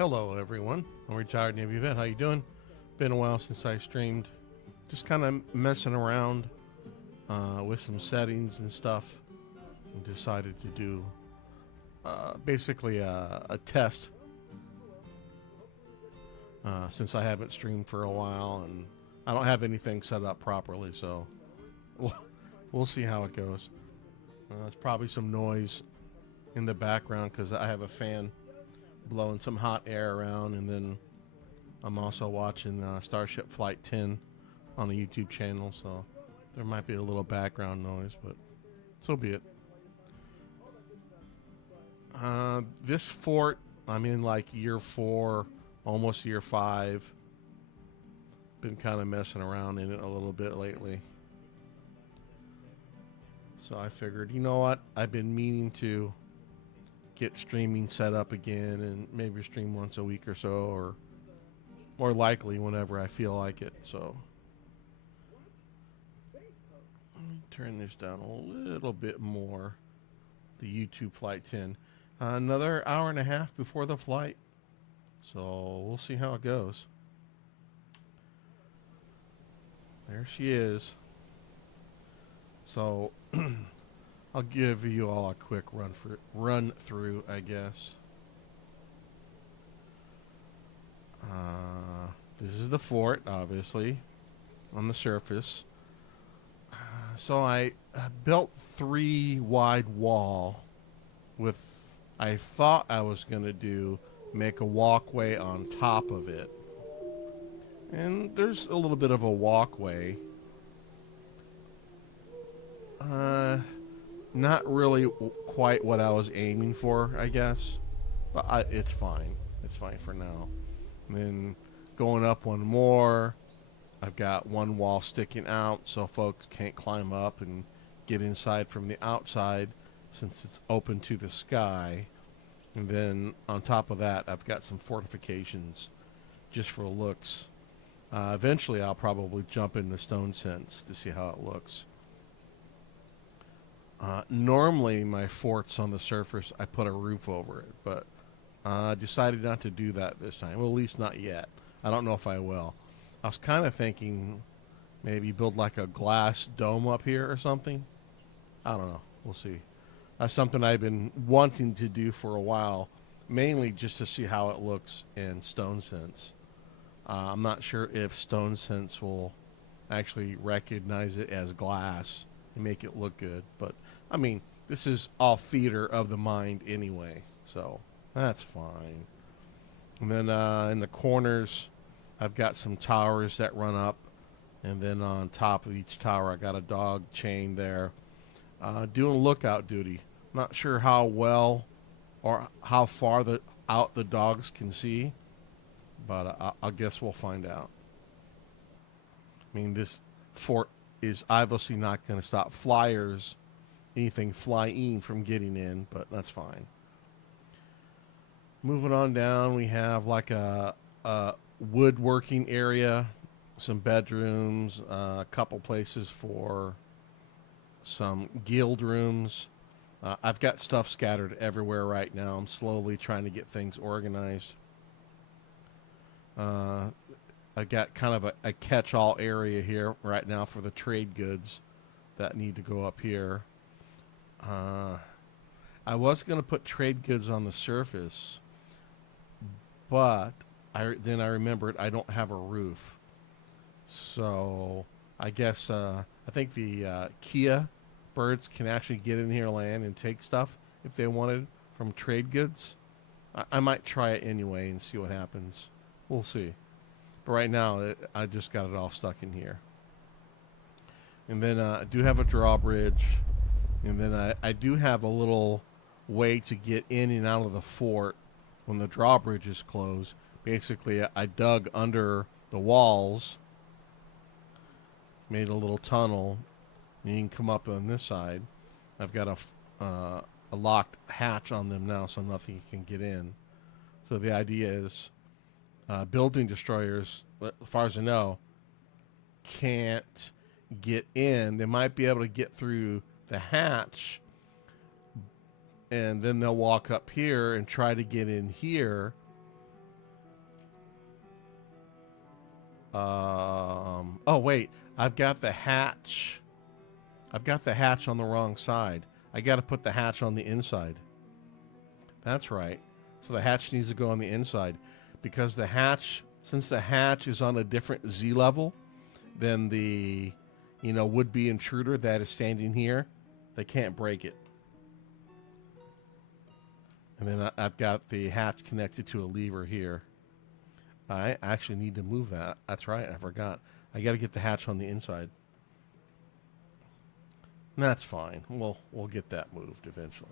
Hello everyone, I'm retired Navy vet. How you doing? Been a while since I streamed. Just kind of messing around with some settings and stuff, and decided to do basically a test since I haven't streamed for a while and I don't have anything set up properly, so we'll see how it goes. There's probably some noise in the background because I have a fan blowing some hot air around, and then I'm also watching Starship Flight 10 on the YouTube channel, so there might be a little background noise, but so be it. This fort, I'm in like year 4, almost year 5. Been kind of messing around in it a little bit lately. So I figured, you know what, I've been meaning to get streaming set up again and maybe stream once a week or so, or more likely whenever I feel like it. So let me turn this down a little bit more. The YouTube Flight 10. Another hour and a half before the flight, so we'll see how it goes. There she is. So I'll give you all a quick run through, I guess. This is the fort, obviously, on the surface. So I built 3 wide wall with, I thought I was going to make a walkway on top of it. And there's a little bit of a walkway. Not really quite what I was aiming for, I guess. But it's fine. It's fine for now. And then going up one more, I've got one wall sticking out so folks can't climb up and get inside from the outside since it's open to the sky. And then on top of that, I've got some fortifications just for looks. Eventually, I'll probably jump into Stone Sense to see how it looks. Normally, my fort's on the surface. I put a roof over it, but I decided not to do that this time. Well, at least not yet. I don't know if I will. I was kind of thinking maybe build like a glass dome up here or something. I don't know. We'll see. That's something I've been wanting to do for a while, mainly just to see how it looks in Stone Sense. I'm not sure if Stone Sense will actually recognize it as glass and make it look good, but I mean, this is all theater of the mind anyway, so that's fine. And then in the corners, I've got some towers that run up, and then on top of each tower, I got a dog chained there, doing lookout duty. Not sure how well or how far out the dogs can see, but I guess we'll find out. I mean, this fort is obviously not going to stop anything flying from getting in, but that's fine. Moving on down, we have like a woodworking area, some bedrooms, a couple places for some guild rooms. I've got stuff scattered everywhere right now. I'm slowly trying to get things organized. I've got kind of a catch-all area here right now for the trade goods that need to go up here. I was going to put trade goods on the surface, but then I remembered I don't have a roof. So I guess I think the Kia birds can actually get in here, land, and take stuff if they wanted from trade goods. I might try it anyway and see what happens. We'll see. But right now, I just got it all stuck in here. And then I do have a drawbridge. And then I do have a little way to get in and out of the fort when the drawbridge is closed. Basically, I dug under the walls, made a little tunnel, and you can come up on this side. I've got a locked hatch on them now, so nothing can get in. So the idea is building destroyers, as far as I know, can't get in. They might be able to get through the hatch, and then they'll walk up here and try to get in here, Oh wait, I've got the hatch. I've got the hatch on the wrong side. I got to put the hatch on the inside. That's right. So the hatch needs to go on the inside because the hatch, since the hatch is on a different Z level than the, would-be intruder that is standing here, they can't break it. And then I've got the hatch connected to a lever here. I actually need to move that. That's right. I forgot. I got to get the hatch on the inside. That's fine. We'll get that moved eventually.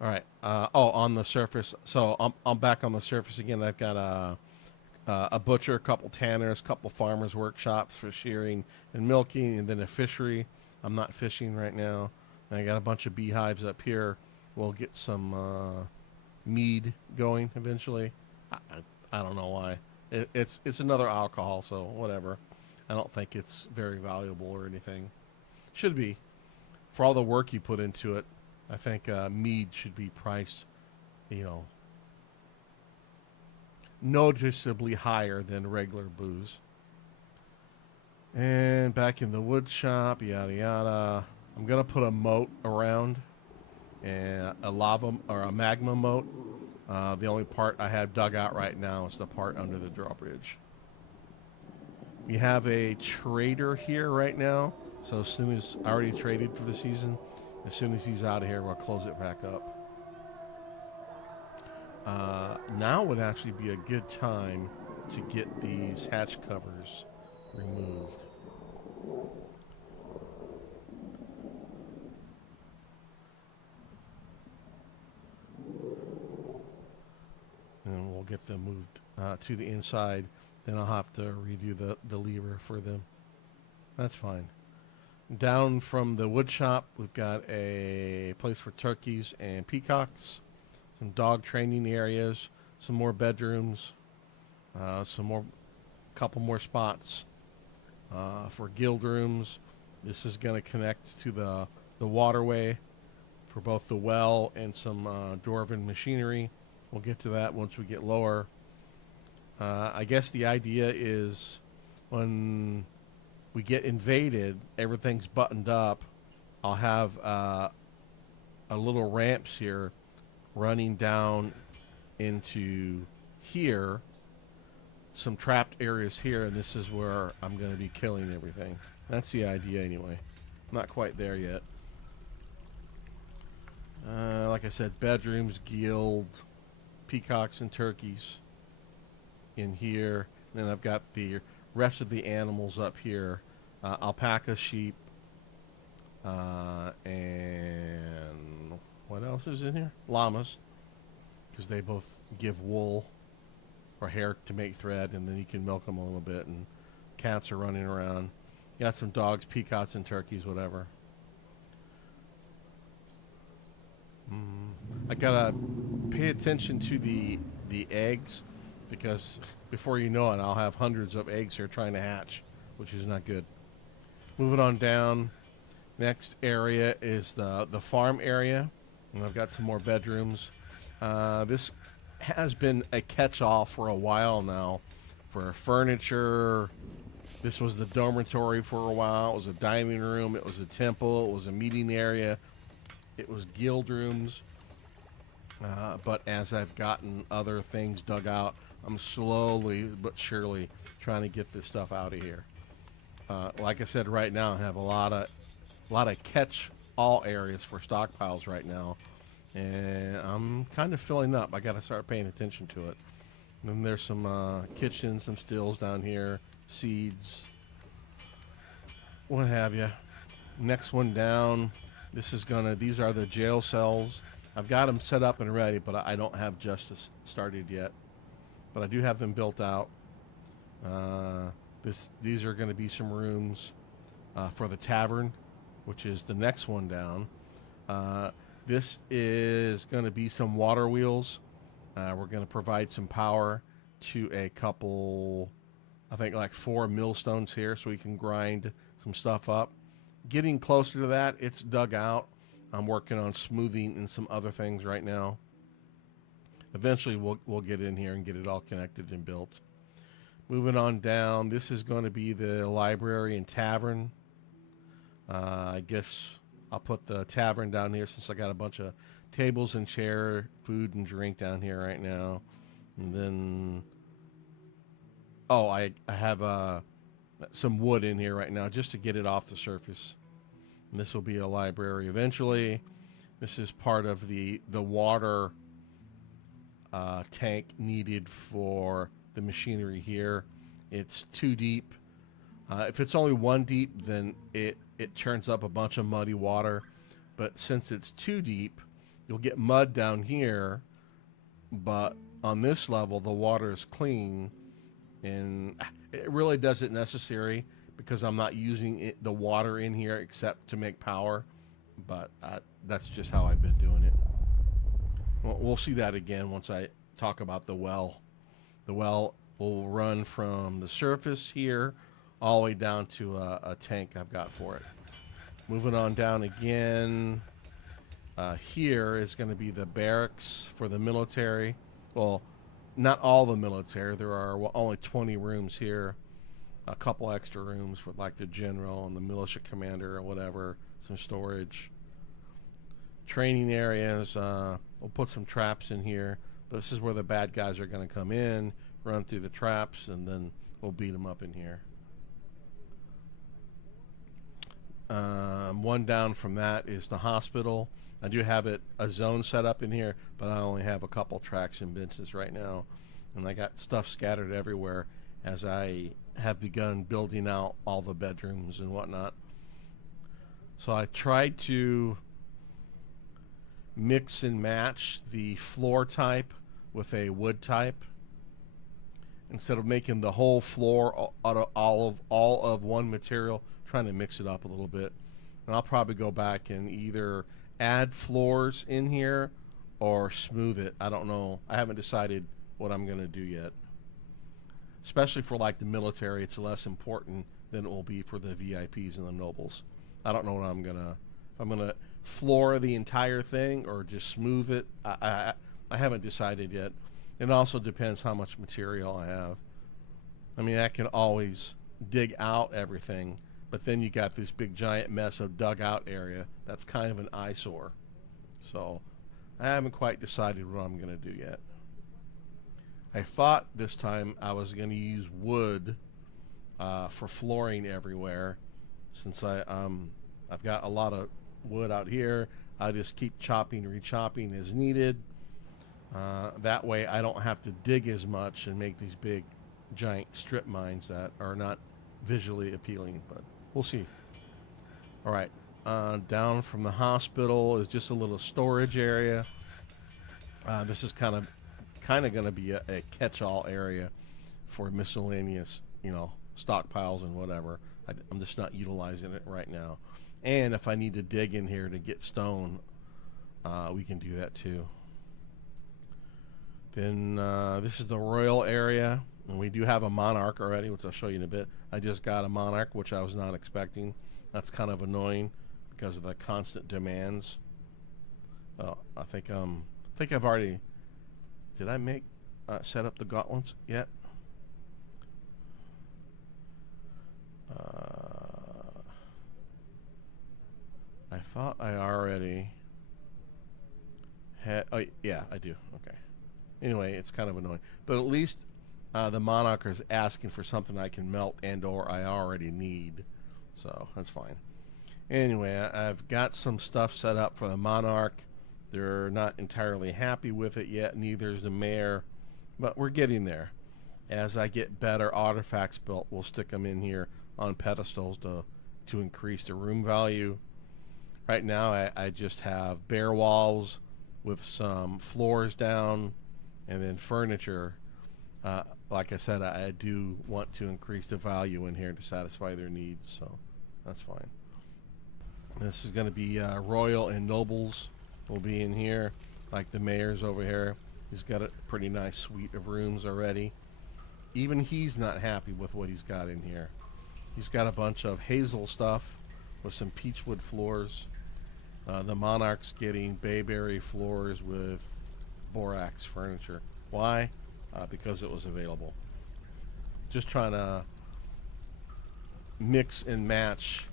All right. On the surface. So I'm back on the surface again. I've got a butcher, a couple tanners, a couple farmers' workshops for shearing and milking, and then a fishery. I'm not fishing right now. And I got a bunch of beehives up here. We'll get some mead going eventually. I don't know why. It's another alcohol, so whatever. I don't think it's very valuable or anything. Should be. For all the work you put into it, I think mead should be priced, noticeably higher than regular booze. And back in the wood shop, yada yada. I'm going to put a moat around, and a lava or a magma moat. The only part I have dug out right now is the part under the drawbridge. We have a trader here right now, so as soon as I already traded for the season, as soon as he's out of here, we'll close it back up. Now would actually be a good time to get these hatch covers removed. And we'll get them moved to the inside. Then I'll have to redo the lever for them. That's fine. Down from the wood shop, we've got a place for turkeys and peacocks, some dog training areas, some more bedrooms, couple more spots for guild rooms. This is going to connect to the waterway for both the well and some dwarven machinery. We'll get to that once we get lower. I guess the idea is when we get invaded, everything's buttoned up. I'll have a little ramps here running down into here, some trapped areas here, and this is where I'm going to be killing everything. That's the idea anyway. Not quite there yet. Like I said, bedrooms, guild, peacocks and turkeys in here. Then I've got the rest of the animals up here. Alpaca, sheep, and what else is in here? Llamas, because they both give wool or hair to make thread, and then you can milk them a little bit, and cats are running around. You got some dogs, peacocks, and turkeys, whatever. I gotta pay attention to the eggs, because before you know it, I'll have hundreds of eggs here trying to hatch, which is not good. Moving on down, next area is the farm area, and I've got some more bedrooms. This has been a catch-all for a while now for furniture. This was the dormitory for a while. It was a dining room. It was a temple. It was a meeting area. It was guild rooms. But as I've gotten other things dug out, I'm slowly but surely trying to get this stuff out of here. Like I said, right now I have a lot of catch-all areas for stockpiles right now, and I'm kind of filling up. I got to start paying attention to it. And then there's some kitchens, some stills down here, seeds, what have you. Next one down. These are the jail cells. I've got them set up and ready, but I don't have justice started yet. But I do have them built out. These are going to be some rooms for the tavern, which is the next one down. This is going to be some water wheels. We're going to provide some power to a couple, I think like 4 millstones here, so we can grind some stuff up. Getting closer to that, it's dug out. I'm working on smoothing and some other things right now. eventually we'll get in here and get it all connected and built. Moving on down, this is going to be the library and tavern. I guess I'll put the tavern down here since I got a bunch of tables and chair, food and drink down here right now. And then, oh, I have some wood in here right now just to get it off the surface. And this will be a library eventually. This is part of the water tank needed for the machinery here. It's 2 deep. If it's only 1 deep, then it turns up a bunch of muddy water. But since it's 2 deep, you'll get mud down here. But on this level, the water is clean. And it really doesn't necessary because I'm not using the water in here except to make power. But that's just how I've been doing it. Well, we'll see that again once I talk about the well. The well will run from the surface here all the way down to a tank I've got for it. Moving on down again, here is going to be the barracks for the military. Well, not all the military. There are only 20 rooms here. A couple extra rooms for like the general and the militia commander or whatever. Some storage. Training areas. We'll put some traps in here. But this is where the bad guys are going to come in, run through the traps, and then we'll beat them up in here. One down from that is the hospital. I do have a zone set up in here, but I only have a couple tracks and benches right now. And I got stuff scattered everywhere as I have begun building out all the bedrooms and whatnot. So I tried to mix and match the floor type with a wood type. Instead of making the whole floor out of all of one material, trying to mix it up a little bit. And I'll probably go back and either add floors in here or smooth it. I don't know. I haven't decided what I'm going to do yet. Especially for like the military, it's less important than it will be for the VIPs and the nobles. I don't know what I'm going to... If I'm going to floor the entire thing or just smooth it, I haven't decided yet. It also depends how much material I have. I mean, I can always dig out everything, but then you got this big giant mess of dug out area. That's kind of an eyesore. So I haven't quite decided what I'm going to do yet. I thought this time I was going to use wood for flooring everywhere. Since I've got a lot of wood out here, I just keep chopping, rechopping as needed. That way I don't have to dig as much and make these big giant strip mines that are not visually appealing, but we'll see. All right, down from the hospital is just a little storage area. This is kind of going to be a catch-all area for miscellaneous, stockpiles and whatever. I'm just not utilizing it right now. And if I need to dig in here to get stone, we can do that too. Then this is the royal area, and we do have a monarch already, which I'll show you in a bit. I just got a monarch, which I was not expecting. That's kind of annoying because of the constant demands. I think I've already... Did I set up the gauntlets yet? I thought I already had... Oh, yeah, I do. Okay. Anyway, it's kind of annoying. But at least the monarch is asking for something I can melt and or I already need. So, that's fine. Anyway, I've got some stuff set up for the monarch. They're not entirely happy with it yet, neither is the mayor, but we're getting there. As I get better artifacts built, we'll stick them in here on pedestals to increase the room value. Right now, I just have bare walls with some floors down and then furniture. Like I said, I do want to increase the value in here to satisfy their needs, so that's fine. This is going to be royal and nobles. Will be in here, like the mayor's over here. He's got a pretty nice suite of rooms already. Even he's not happy with what he's got in here. He's got a bunch of hazel stuff with some peachwood floors. The monarch's getting bayberry floors with borax furniture. Why? Because it was available. Just trying to mix and match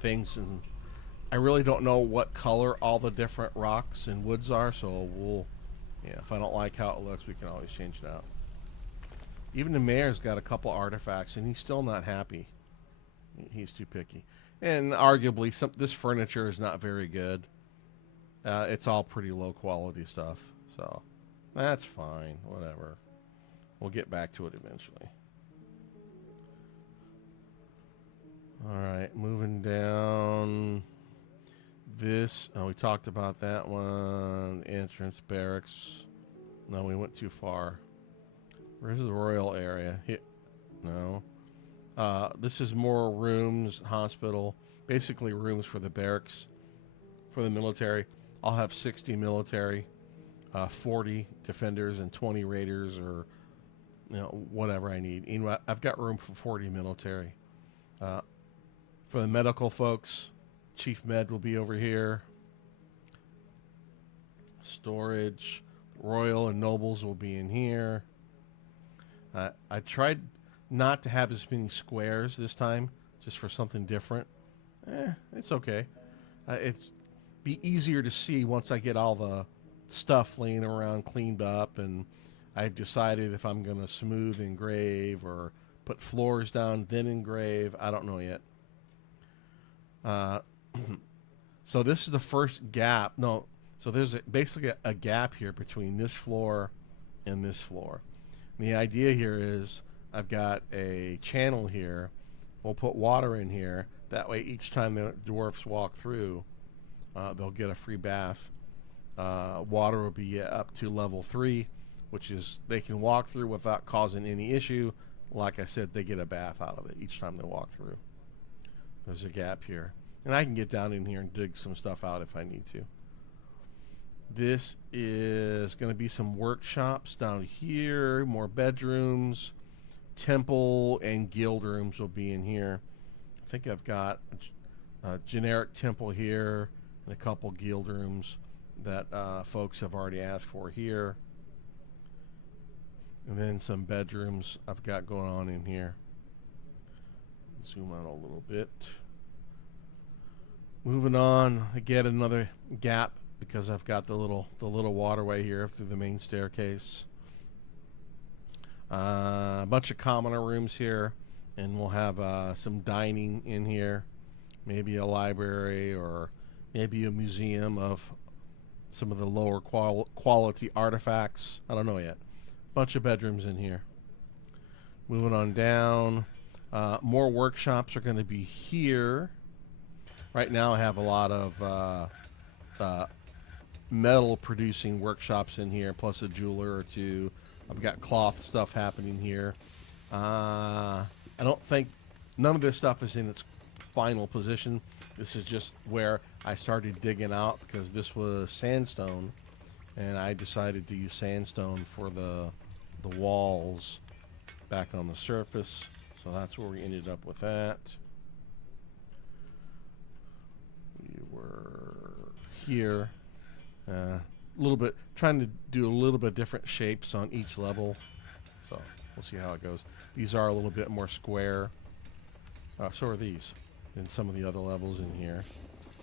things, and I really don't know what color all the different rocks and woods are, so we'll, yeah, if I don't like how it looks, we can always change it out. Even the mayor's got a couple artifacts, and he's still not happy. He's too picky. And arguably, this furniture is not very good. It's all pretty low quality stuff, so that's fine. Whatever. We'll get back to it eventually. All right, moving down. This, oh, we talked about that one. Entrance, barracks. No, we went too far. Where's the royal area? Here. No. This is more rooms, hospital. Basically rooms for the barracks, for the military. I'll have 60 military, 40 defenders, and 20 raiders, or whatever I need. Anyway, I've got room for 40 military. For the medical folks, Chief Med will be over here. Storage, royal and nobles will be in here. I tried not to have as many squares this time, just for something different. It's okay. It's be easier to see once I get all the stuff laying around cleaned up, and I've decided if I'm going to smooth engrave or put floors down, then engrave. I don't know yet. So this is the first gap. No, so there's basically a gap here between this floor and this floor. And the idea here is I've got a channel here. We'll put water in here. That way each time the dwarfs walk through, they'll get a free bath. Water will be up to level 3, which is they can walk through without causing any issue. Like I said, they get a bath out of it each time they walk through. There's a gap here. And I can get down in here and dig some stuff out if I need to. This is going to be some workshops down here, more bedrooms. Temple and guild rooms will be in here. I think I've got a generic temple here and a couple guild rooms that folks have already asked for here. And then some bedrooms I've got going on in here. Zoom out a little bit. Moving on, I get another gap because I've got the little waterway here through the main staircase. A bunch of commoner rooms here, and we'll have some dining in here, maybe a library or maybe a museum of some of the lower quality artifacts. I don't know yet. Bunch of bedrooms in here. Moving on down, more workshops are going to be here. Right now I have a lot of metal producing workshops in here, plus a jeweler or two. I've got cloth stuff happening here. I don't think none of this stuff is in its final position. This is just where I started digging out because this was sandstone, and I decided to use sandstone for the walls back on the surface. So that's where we ended up with that. We were here. A little bit trying to do a little bit different shapes on each level, so we'll see how it goes. These are a little bit more square, so are these than some of the other levels in here,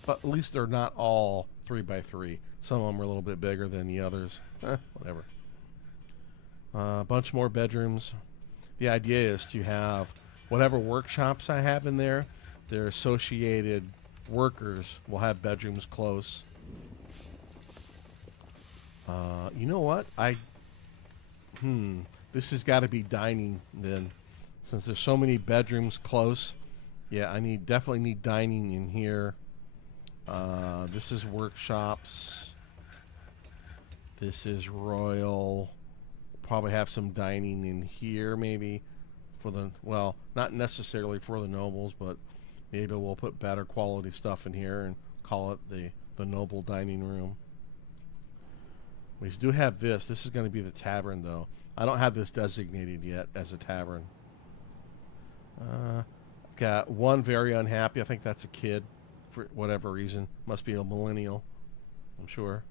but at least they're not all 3x3. Some of them are a little bit bigger than the others. Whatever. A bunch more bedrooms. The idea is to have whatever workshops I have in there, their associated workers will have bedrooms close. You know what? This has got to be dining then, since there's so many bedrooms close. Yeah, I definitely need dining in here. This is workshops. This is royal. Probably have some dining in here, maybe for the, well, not necessarily for the nobles, but maybe we'll put better quality stuff in here and call it the noble dining room. We do have this. This is going to be the tavern, though. I don't have this designated yet as a tavern. I've got one very unhappy. I think that's a kid for whatever reason. Must be a millennial, I'm sure.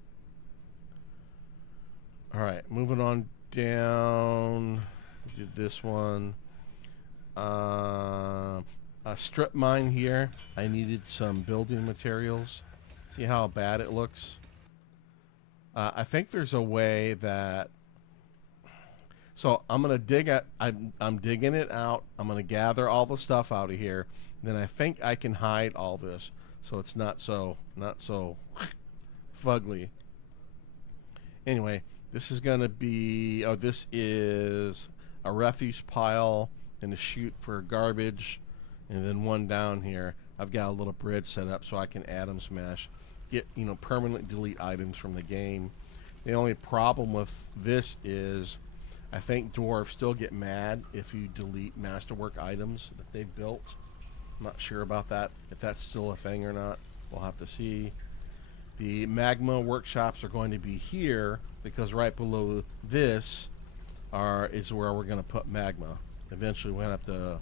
All right, moving on down. We did this one. A strip mine here. I needed some building materials. See how bad it looks? I think there's a way that. So I'm gonna dig at. I'm digging it out. I'm gonna gather all the stuff out of here. Then I think I can hide all this, so it's not so fugly. Anyway, this is gonna be. Oh, this is a refuse pile and a chute for garbage, and then one down here. I've got a little bridge set up so I can atom smash, get permanently delete items from the game. The only problem with this is I think dwarves still get mad if you delete masterwork items that they've built. I'm not sure about that, if that's still a thing or not. We'll have to see. The magma workshops are going to be here because right below this is where we're going to put magma. Eventually we're going to have to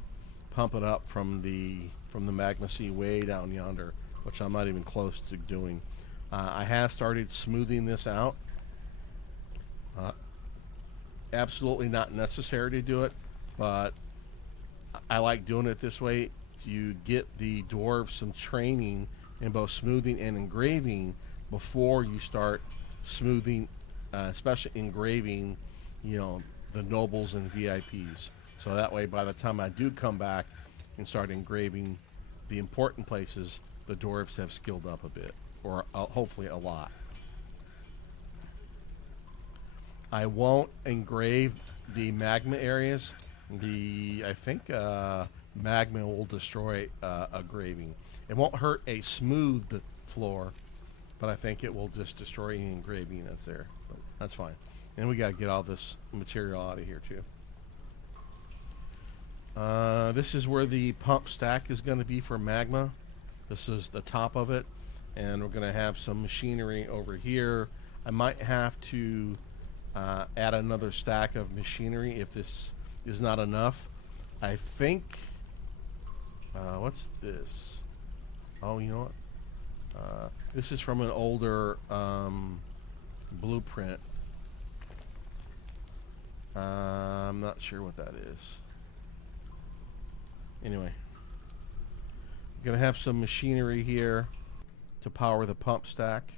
pump it up from the magma sea way down yonder, which I'm not even close to doing. I have started smoothing this out. Absolutely not necessary to do it, but I like doing it this way. You get the dwarves some training in both smoothing and engraving before you start smoothing, especially engraving, the nobles and VIPs. So that way, by the time I do come back and start engraving the important places, the dwarves have skilled up a bit, or hopefully a lot. I won't engrave the magma areas. I think magma will destroy a graving. It won't hurt a smooth floor, but I think it will just destroy any engraving that's there. But that's fine. And we got to get all this material out of here too. This is where the pump stack is going to be for magma. This is the top of it, and we're going to have some machinery over here. I might have to add another stack of machinery if this is not enough. I think. What's this? Oh, you know what? This is from an older blueprint. I'm not sure what that is. Anyway, I'm gonna have some machinery here to power the pump stack.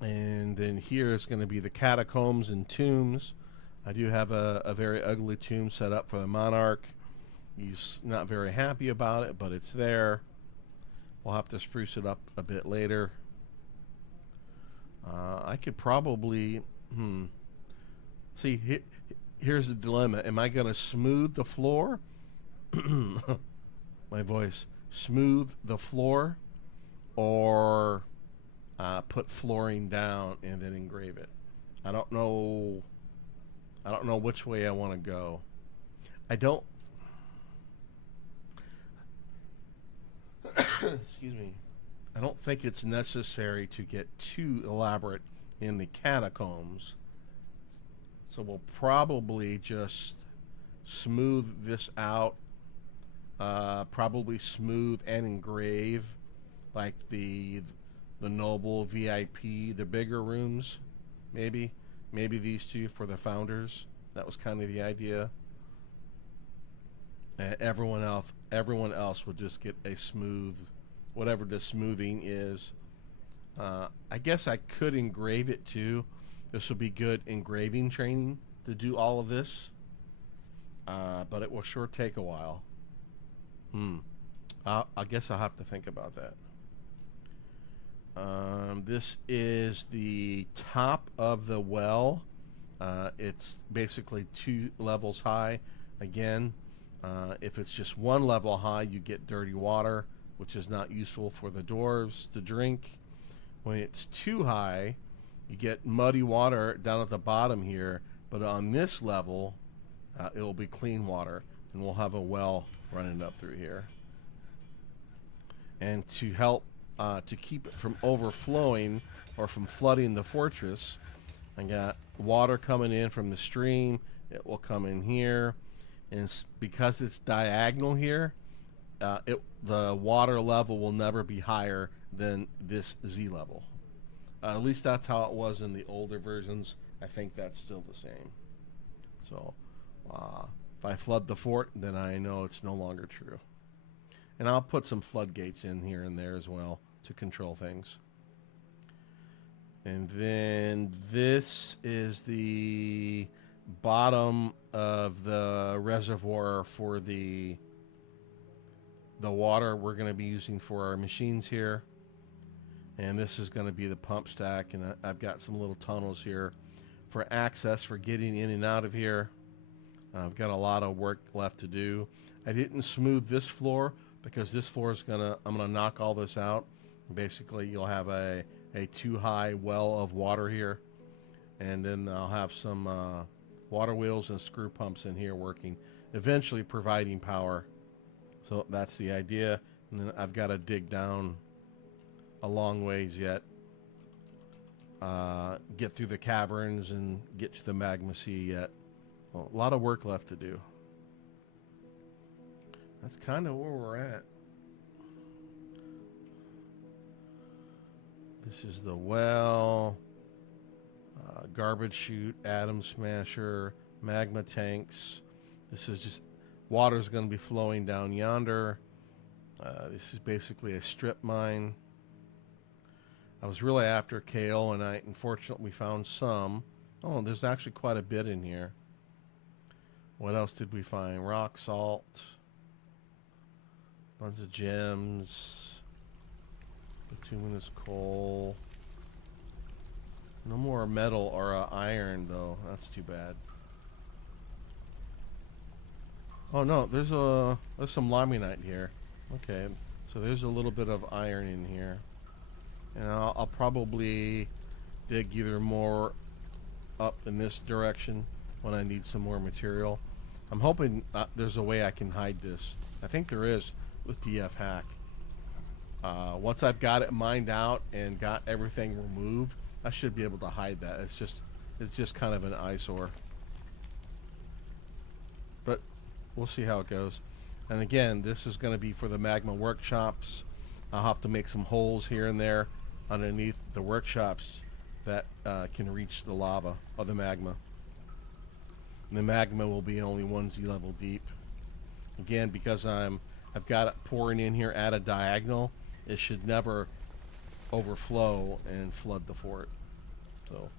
And then here is going to be the catacombs and tombs. I do have a very ugly tomb set up for the monarch. He's not very happy about it, but it's there. We'll have to spruce it up a bit later. I could probably... See, here's the dilemma. Am I going to smooth the floor? My voice. Smooth the floor? Or... put flooring down and then engrave it. I don't know which way I want to go. I don't excuse me. I don't think it's necessary to get too elaborate in the catacombs. So we'll probably just smooth this out. Probably smooth and engrave like the noble VIP, the bigger rooms, maybe these two for the founders. That was kind of the idea. Everyone else would just get a smooth, whatever the smoothing is. I guess I could engrave it too. This would be good engraving training to do all of this, but it will sure take a while. I guess I'll have to think about that. This is the top of the well. It's basically 2 levels high. Again, if it's just 1 level high, you get dirty water, which is not useful for the dwarves to drink. When it's too high, you get muddy water down at the bottom here, but on this level, it will be clean water, and we'll have a well running up through here. And to help to keep it from overflowing or from flooding the fortress, I got water coming in from the stream. It will come in here, and because it's diagonal here, the water level will never be higher than this Z level. At least that's how it was in the older versions. I think that's still the same. So if I flood the fort, then I know it's no longer true. And I'll put some floodgates in here and there as well to control things. And then this is the bottom of the reservoir for the water we're going to be using for our machines here. And this is going to be the pump stack, and I've got some little tunnels here for access for getting in and out of here. I've got a lot of work left to do. I didn't smooth this floor because this floor is I'm gonna knock all this out. Basically, you'll have a too high well of water here, and then I'll have some water wheels and screw pumps in here working, eventually providing power. So that's the idea. And then I've got to dig down a long ways yet, get through the caverns and get to the magma sea yet. Well, a lot of work left to do. That's kind of where we're at. This is the well, garbage chute, atom smasher, magma tanks. This is just water's going to be flowing down yonder. This is basically a strip mine. I was really after kale, and I unfortunately found some. Oh, there's actually quite a bit in here. What else did we find? Rock salt, bunch of gems, bituminous coal. No more metal or iron, though. That's too bad. Oh no, there's some limonite here. Okay, so there's a little bit of iron in here. And I'll probably dig either more up in this direction when I need some more material. I'm hoping there's a way I can hide this. I think there is with DF Hack. Once I've got it mined out and got everything removed, I should be able to hide that. It's just kind of an eyesore. But we'll see how it goes. And again, this is going to be for the magma workshops. I'll have to make some holes here and there underneath the workshops that can reach the lava or the magma. And the magma will be only 1Z level deep. Again, because I've got it pouring in here at a diagonal, it should never overflow and flood the fort. So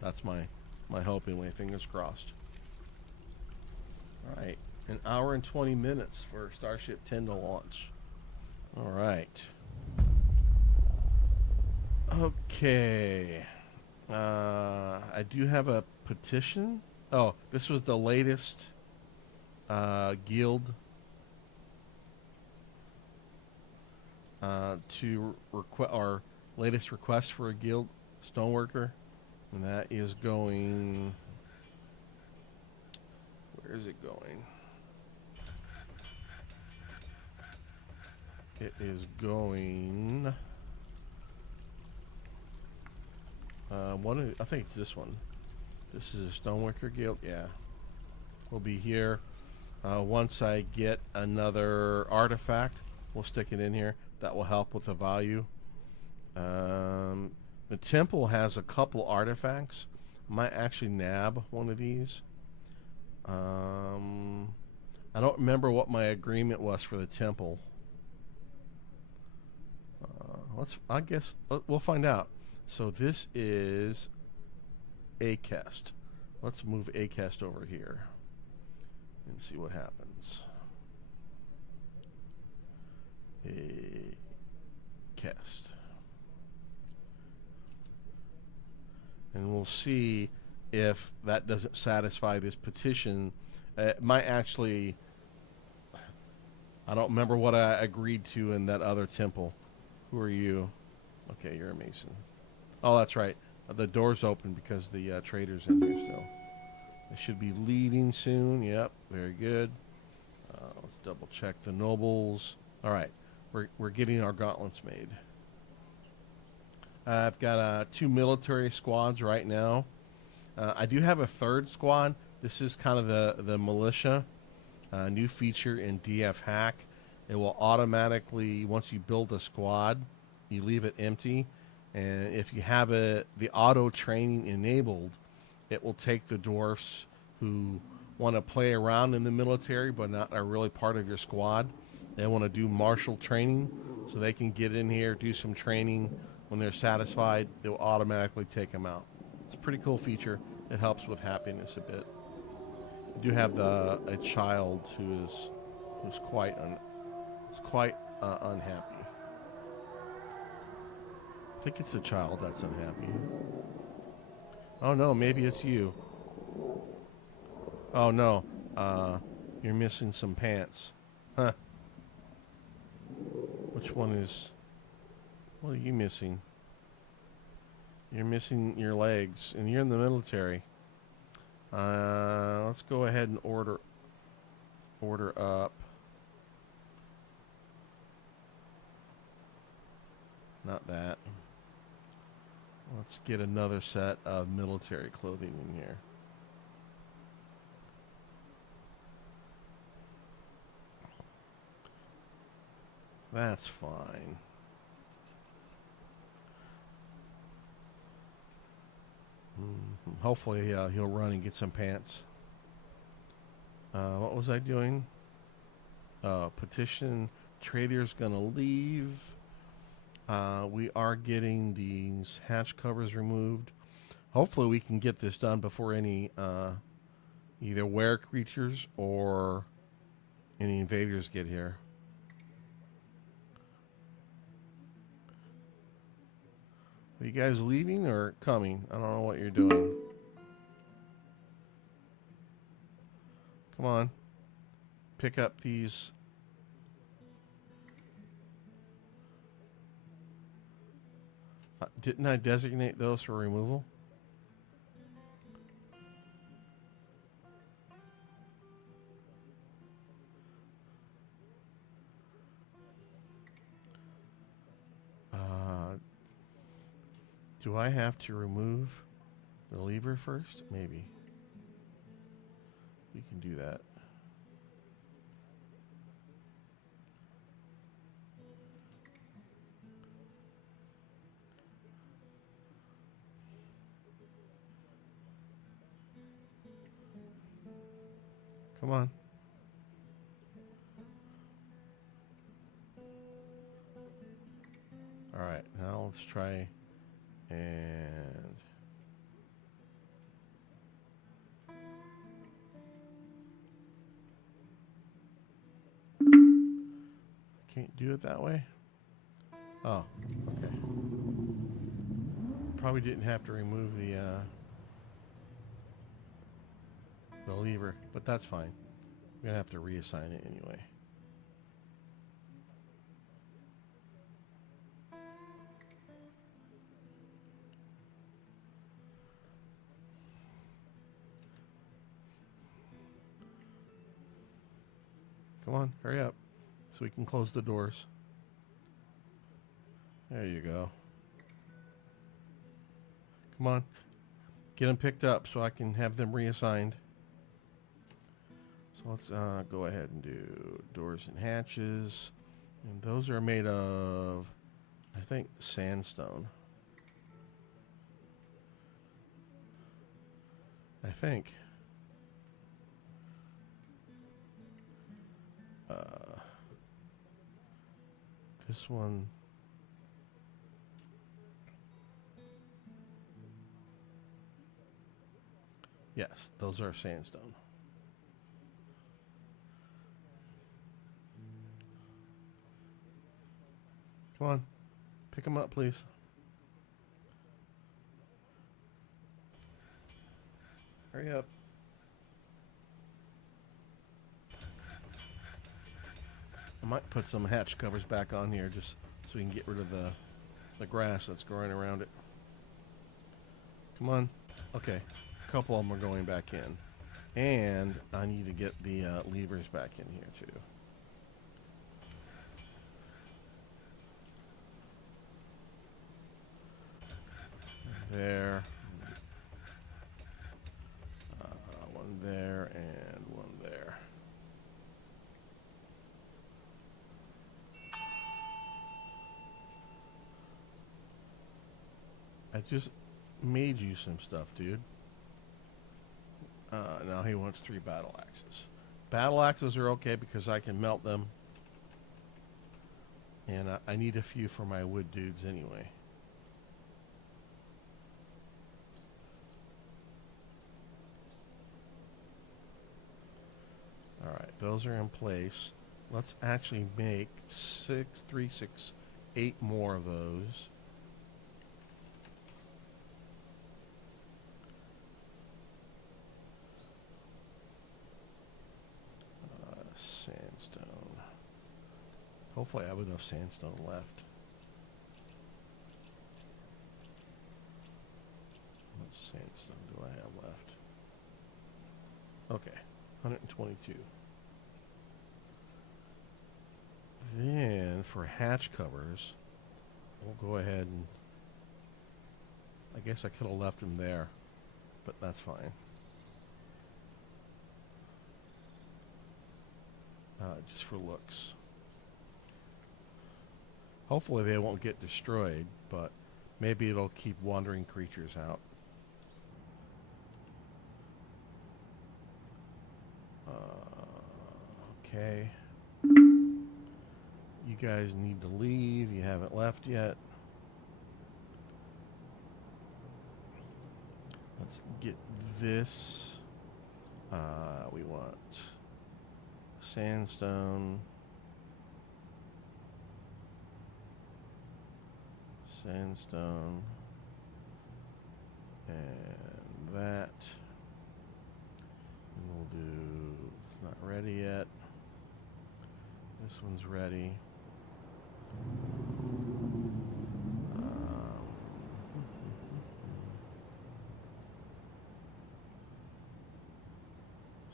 that's my hope anyway. Fingers crossed. All right, an hour and 20 minutes for Starship 10 to launch. All right. Okay. I do have a petition. Oh, this was the latest guild to request our latest request for a guild stoneworker, and that is going. Where is it going? It is going. I think it's this one. This is a stoneworker guild. Yeah, we'll be here. Once I get another artifact, we'll stick it in here. That will help with the value. The temple has a couple artifacts. I might actually nab one of these. I don't remember what my agreement was for the temple. I guess we'll find out. So this is Acast. Let's move Acast over here and see what happens. Acast. And we'll see if that doesn't satisfy this petition. It might actually. I don't remember what I agreed to in that other temple. Who are you? Okay, you're a mason. Oh, that's right. The door's open because the trader's in here still. They should be leading soon. Yep, very good. Let's double check the nobles. All right, we're getting our gauntlets made. I've got 2 military squads right now. I do have a third squad. This is kind of the militia. New feature in DF Hack. It will automatically, once you build a squad, you leave it empty, And if you have the auto training enabled, it will take the dwarfs who want to play around in the military but not are really part of your squad. They want to do martial training, so they can get in here, do some training. When they're satisfied, they'll automatically take them out. It's a pretty cool feature. It helps with happiness a bit. You do have a child who's quite unhappy. I think it's a child that's unhappy. Oh no, maybe it's you. Oh no, you're missing some pants. Huh. Which one is... What are you missing? You're missing your legs, and you're in the military. Let's go ahead and order up. Not that. Let's get another set of military clothing in here. That's fine. Hopefully he'll run and get some pants. What was I doing? Petition. Trader's gonna leave. We are getting these hatch covers removed. Hopefully we can get this done before any either were creatures or any invaders get here. Are you guys leaving or coming? I don't know what you're doing. Come on. Pick up these. Didn't I designate those for removal? Do I have to remove the lever first? Maybe. We can do that. Come on. All right, now let's try and can't do it that way. Oh, okay. Probably didn't have to remove the lever, but that's fine. We're gonna have to reassign it anyway. Come on, hurry up so we can close the doors. There you go. Come on. Get them picked up so I can have them reassigned. So let's go ahead and do doors and hatches. And those are made of, I think, sandstone. I think. This one. Yes, those are sandstone. Come on. Pick them up, please. Hurry up. I might put some hatch covers back on here just so we can get rid of the grass that's growing around it. Come on. Okay. A couple of them are going back in. And I need to get the levers back in here too. There. One there and one there. just made you some stuff, dude. Now he wants 3 battle axes. Battle axes are okay because I can melt them. And I need a few for my wood dudes anyway. Alright, those are in place. Let's actually make 8 more of those. Sandstone. Hopefully I have enough sandstone left. How much sandstone do I have left? Okay, 122. Then for hatch covers, we'll go ahead and I guess I could have left them there, but that's fine. Just for looks. Hopefully they won't get destroyed, but maybe it'll keep wandering creatures out. Okay. You guys need to leave. You haven't left yet. Let's get this. We want sandstone. Sandstone. And that. And we'll do, it's not ready yet. This one's ready.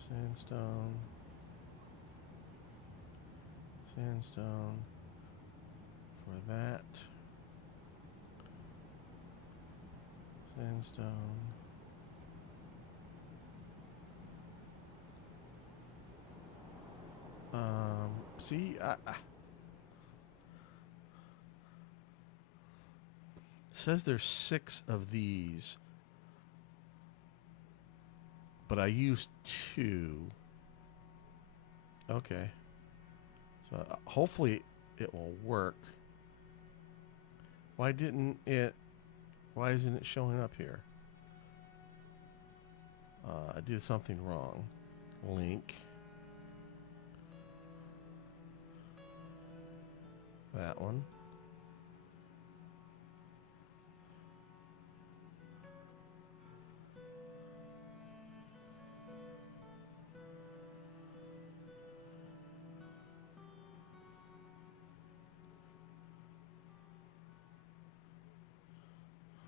Sandstone. Sandstone for that. Sandstone. See, it says there's 6 of these, but I used 2. Okay. So hopefully it will work. Why isn't it showing up here? I did something wrong. Link. That one.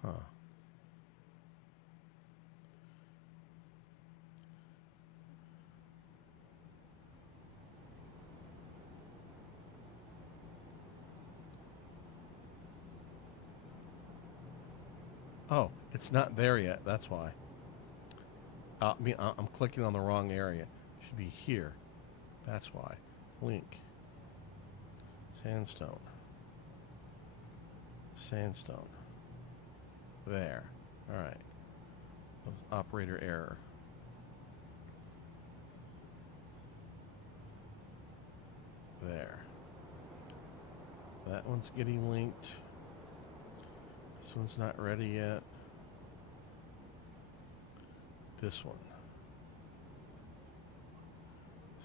Huh. Oh, it's not there yet. That's why. I'm clicking on the wrong area. It should be here. That's why. Link. Sandstone. Sandstone. There. All right. Operator error. There. That one's getting linked. This one's not ready yet. This one.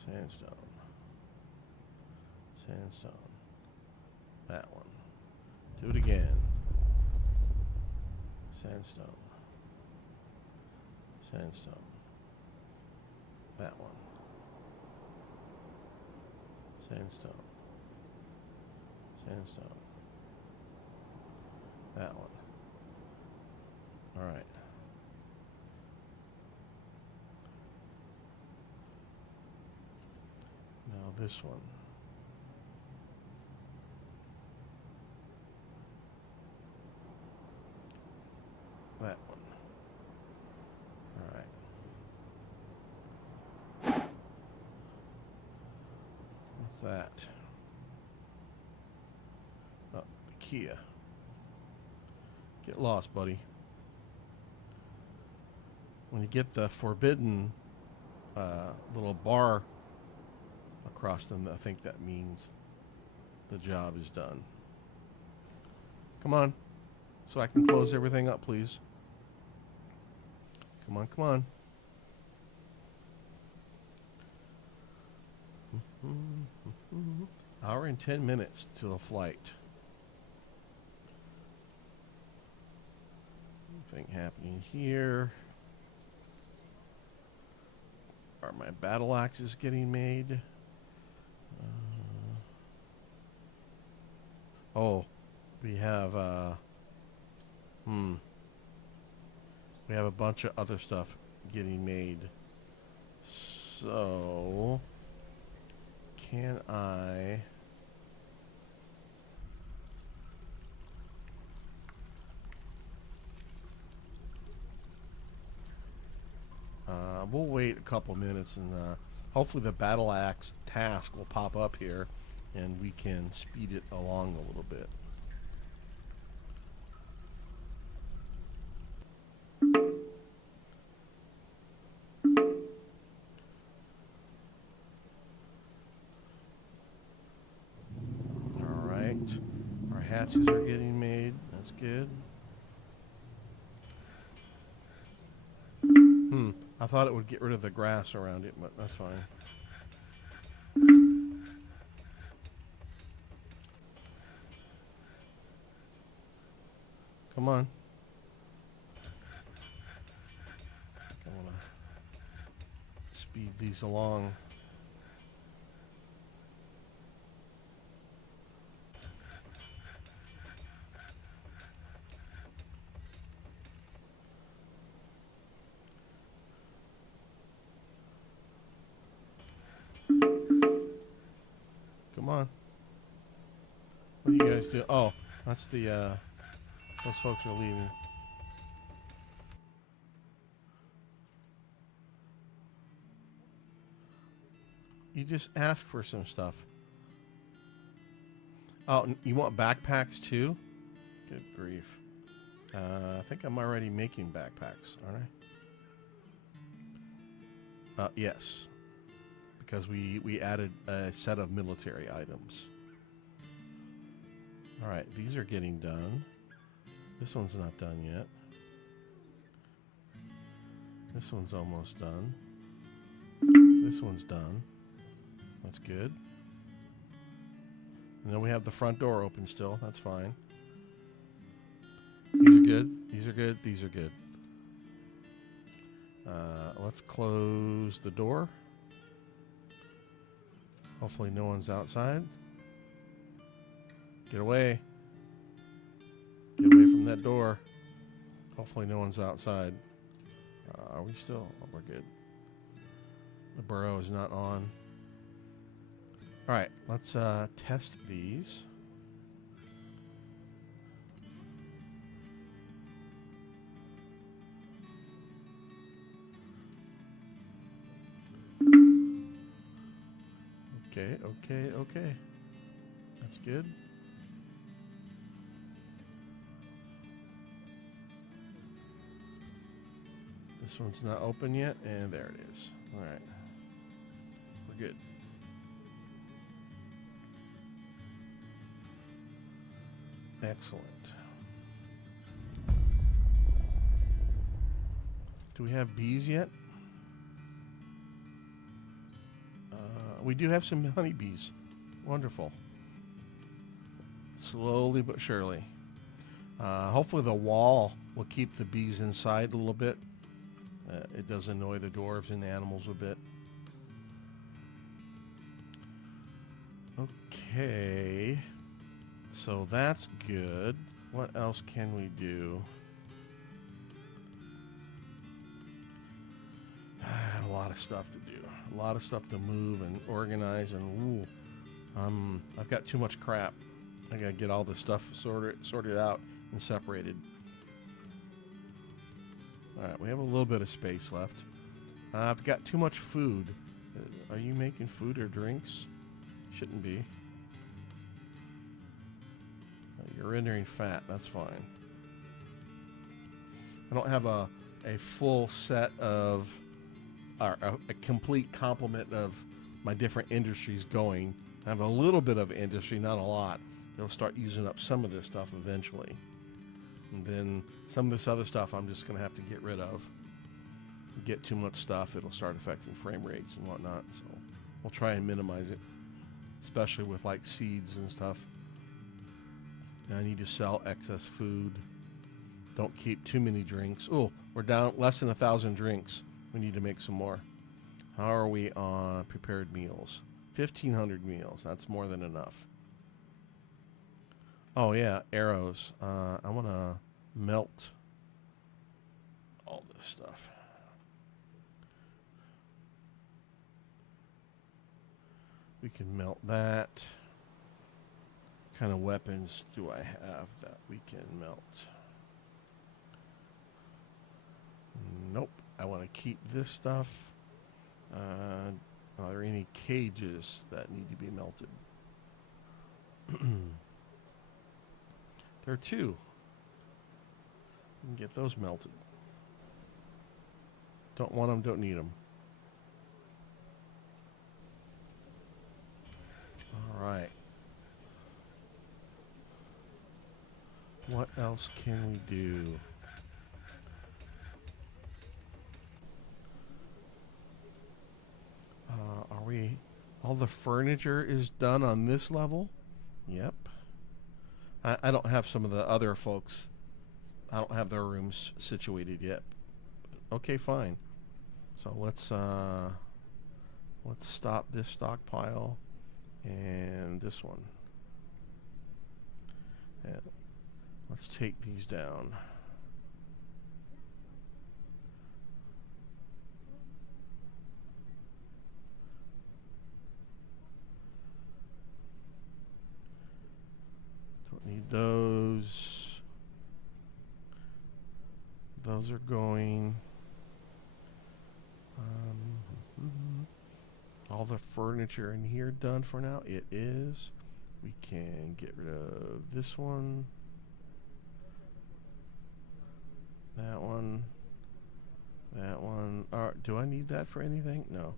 Sandstone. Sandstone. That one. Do it again. Sandstone. Sandstone. That one. Sandstone. Sandstone. That one. All right. Now this one. That one. All right. What's that? Oh, the Kia. Get lost, buddy. When you get the forbidden little bar across them, I think that means the job is done. Come on. So I can close everything up, please. Come on, come on. Hour and 10 minutes to the flight. Anything happening here? Are my battle axes getting made? Oh, we have we have a bunch of other stuff getting made. So can I we'll wait a couple minutes and hopefully the battle axe task will pop up here and we can speed it along a little bit. All right, our hatches are getting made. That's good. I thought it would get rid of the grass around it, but that's fine. Come on. I want to speed these along. Come on. What do you guys do? Oh, that's the, those folks are leaving. You just ask for some stuff. Oh, you want backpacks too? Good grief. I think I'm already making backpacks, aren't I? Yes. Because we added a set of military items. Alright, these are getting done. This one's not done yet. This one's almost done. This one's done. That's good. And then we have the front door open still. That's fine. These are good. These are good. These are good. Let's close the door. Hopefully no one's outside. Get away. Get away from that door. Hopefully no one's outside. Are we still? Oh, we're good. The burrow is not on. Alright, let's test these. Okay, okay, okay. That's good. This one's not open yet, and there it is. Alright. We're good. Excellent. Do we have bees yet? We do have some honeybees. Wonderful. Slowly but surely. Hopefully the wall will keep the bees inside a little bit. It does annoy the dwarves and the animals a bit. Okay. So that's good. What else can we do? I have a lot of stuff to do. A lot of stuff to move and organize, and I've got too much crap. I gotta get all this stuff sorted out and separated. Alright, we have a little bit of space left. I've got too much food. Are you making food or drinks? Shouldn't be. You're rendering fat, that's fine. I don't have a full set of, or a complete complement of my different industries going. I have a little bit of industry, not a lot. They'll start using up some of this stuff eventually. And then some of this other stuff I'm just going to have to get rid of. Get too much stuff, it'll start affecting frame rates and whatnot. So we'll try and minimize it, especially with like seeds and stuff. And I need to sell excess food. Don't keep too many drinks. Oh, we're down less than 1,000 drinks. We need to make some more. How are we on prepared meals? 1,500 meals. That's more than enough. Oh yeah, arrows. I want to melt all this stuff. We can melt that. What kind of weapons do I have that we can melt? Nope. I want to keep this stuff. Are there any cages that need to be melted? There are 2. We can get those melted. Don't want them, don't need them. All right. What else can we do? Are we... All the furniture is done on this level? Yep. I don't have some of the other folks. I don't have their rooms situated yet. But okay, fine. So let's stop this stockpile and this one. And let's take these down. Don't need those. Those are going. All the furniture in here done for now. It is. We can get rid of this one. That one. That one. Do I need that for anything? No.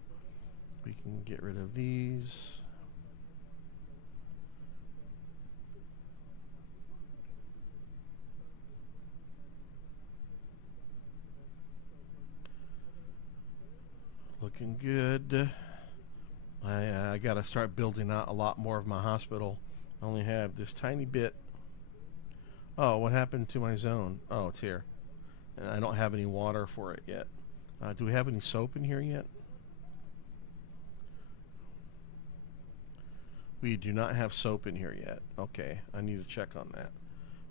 We can get rid of these. Looking good. I got to start building out a lot more of my hospital. I only have this tiny bit. Oh, what happened to my zone? Oh, it's here. And I don't have any water for it yet. Do we have any soap in here yet? We do not have soap in here yet. Okay, I need to check on that.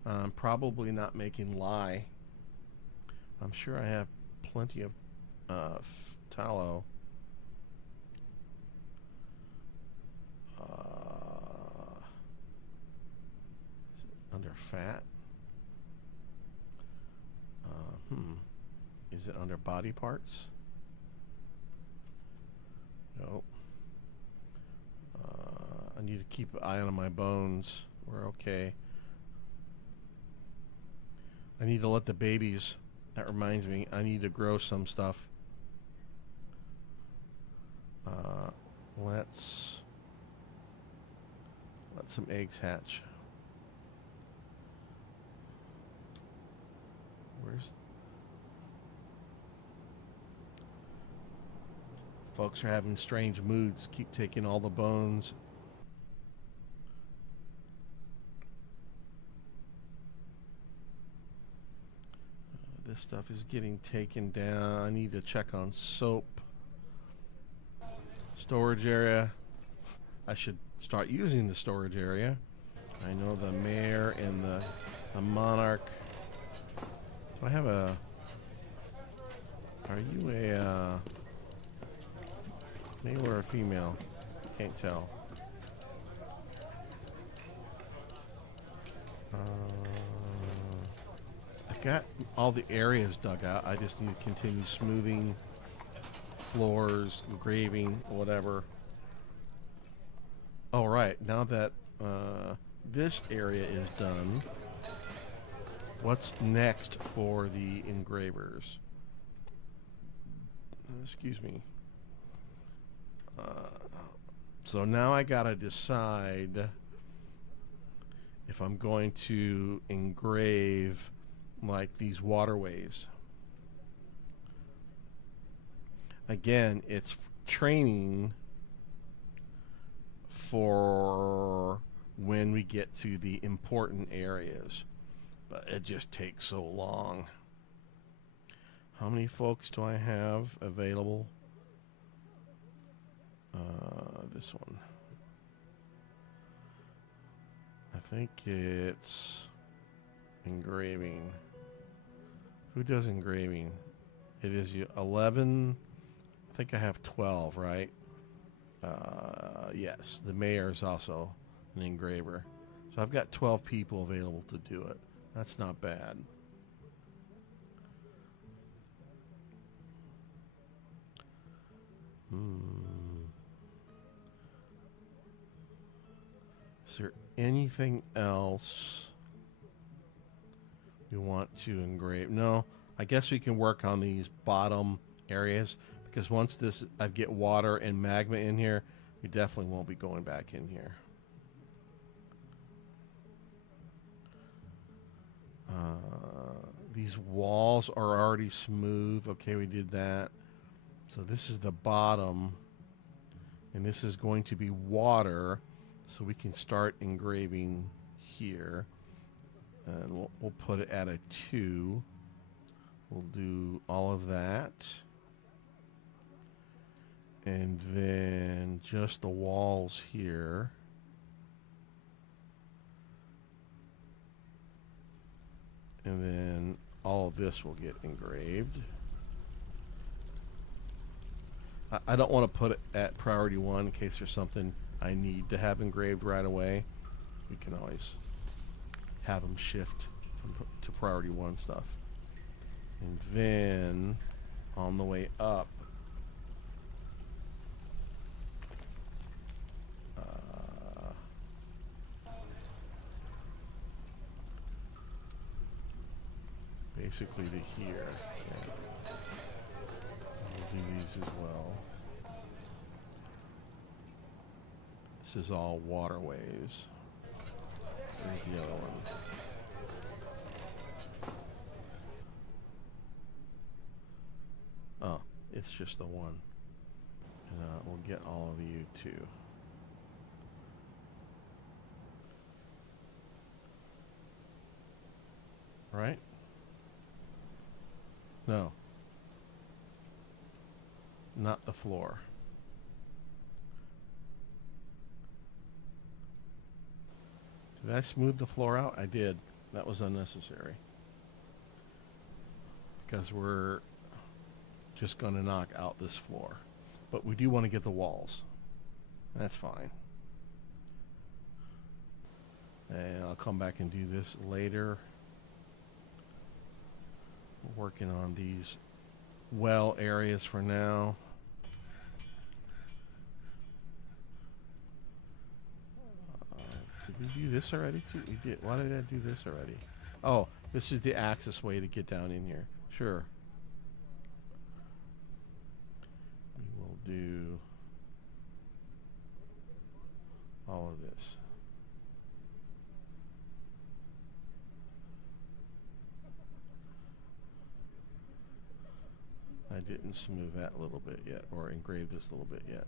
I'm probably not making lye. I'm sure I have plenty of tallow. Is it under fat? Is it under body parts? Nope. I need to keep an eye on my bones. We're okay. I need to let the babies. That reminds me, I need to grow some stuff. Let's let some eggs hatch. Where's... Folks are having strange moods. Keep taking all the bones. This stuff is getting taken down. I need to check on soap. Storage area. I should start using the storage area. I know the mayor and the monarch. Do I have a... Are you a... male or a female? Can't tell. I got all the areas dug out. I just need to continue smoothing floors, engraving, whatever. All right, now that this area is done, what's next for the engravers? Excuse me. So now I gotta decide if I'm going to engrave like these waterways. Again, it's training for when we get to the important areas, but it just takes so long. How many folks do I have available? This one. I think it's engraving. Who does engraving? It is 11. I think I have 12, right? Yes, the mayor is also an engraver. So I've got 12 people available to do it. That's not bad. Is there anything else we want to engrave? No, I guess we can work on these bottom areas, because once I get water and magma in here, we definitely won't be going back in here. These walls are already smooth. Okay, we did that. So this is the bottom, and this is going to be water, so we can start engraving here. And we'll put it at a 2. We'll do all of that. And then just the walls here. And then all of this will get engraved. I don't want to put it at priority 1 in case there's something I need to have engraved right away. We can always have them shift to priority 1 stuff. And then on the way up, basically to here. Yeah. We'll do these as well. This is all waterways. There's the other one. Oh, it's just the one. And we'll get all of you too. Right? No. Not the floor. Did I smooth the floor out? I did. That was unnecessary. Because we're just going to knock out this floor. But we do want to get the walls. That's fine. And I'll come back and do this later. We're working on these well areas for now. Did we do this already too? We did. Why did I do this already? Oh, this is the access way to get down in here. Sure. We will do all of this. I didn't smooth that a little bit yet, or engrave this a little bit yet.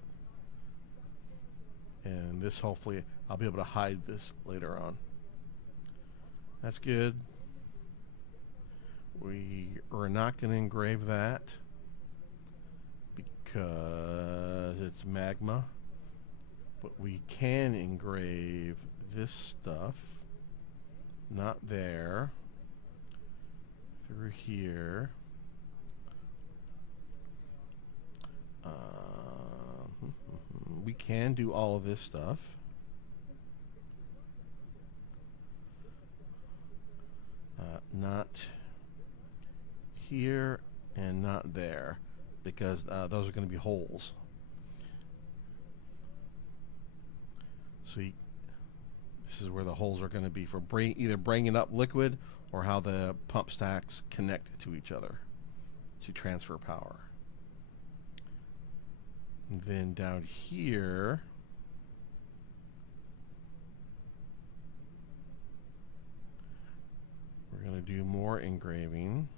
And this, hopefully, I'll be able to hide this later on. That's good. We are not going to engrave that because it's magma. But we can engrave this stuff. Not there. Through here. We can do all of this stuff. Not here and not there, because those are going to be holes. So this this is where the holes are going to be for either bringing up liquid or how the pump stacks connect to each other to transfer power. And then down here, we're going to do more engraving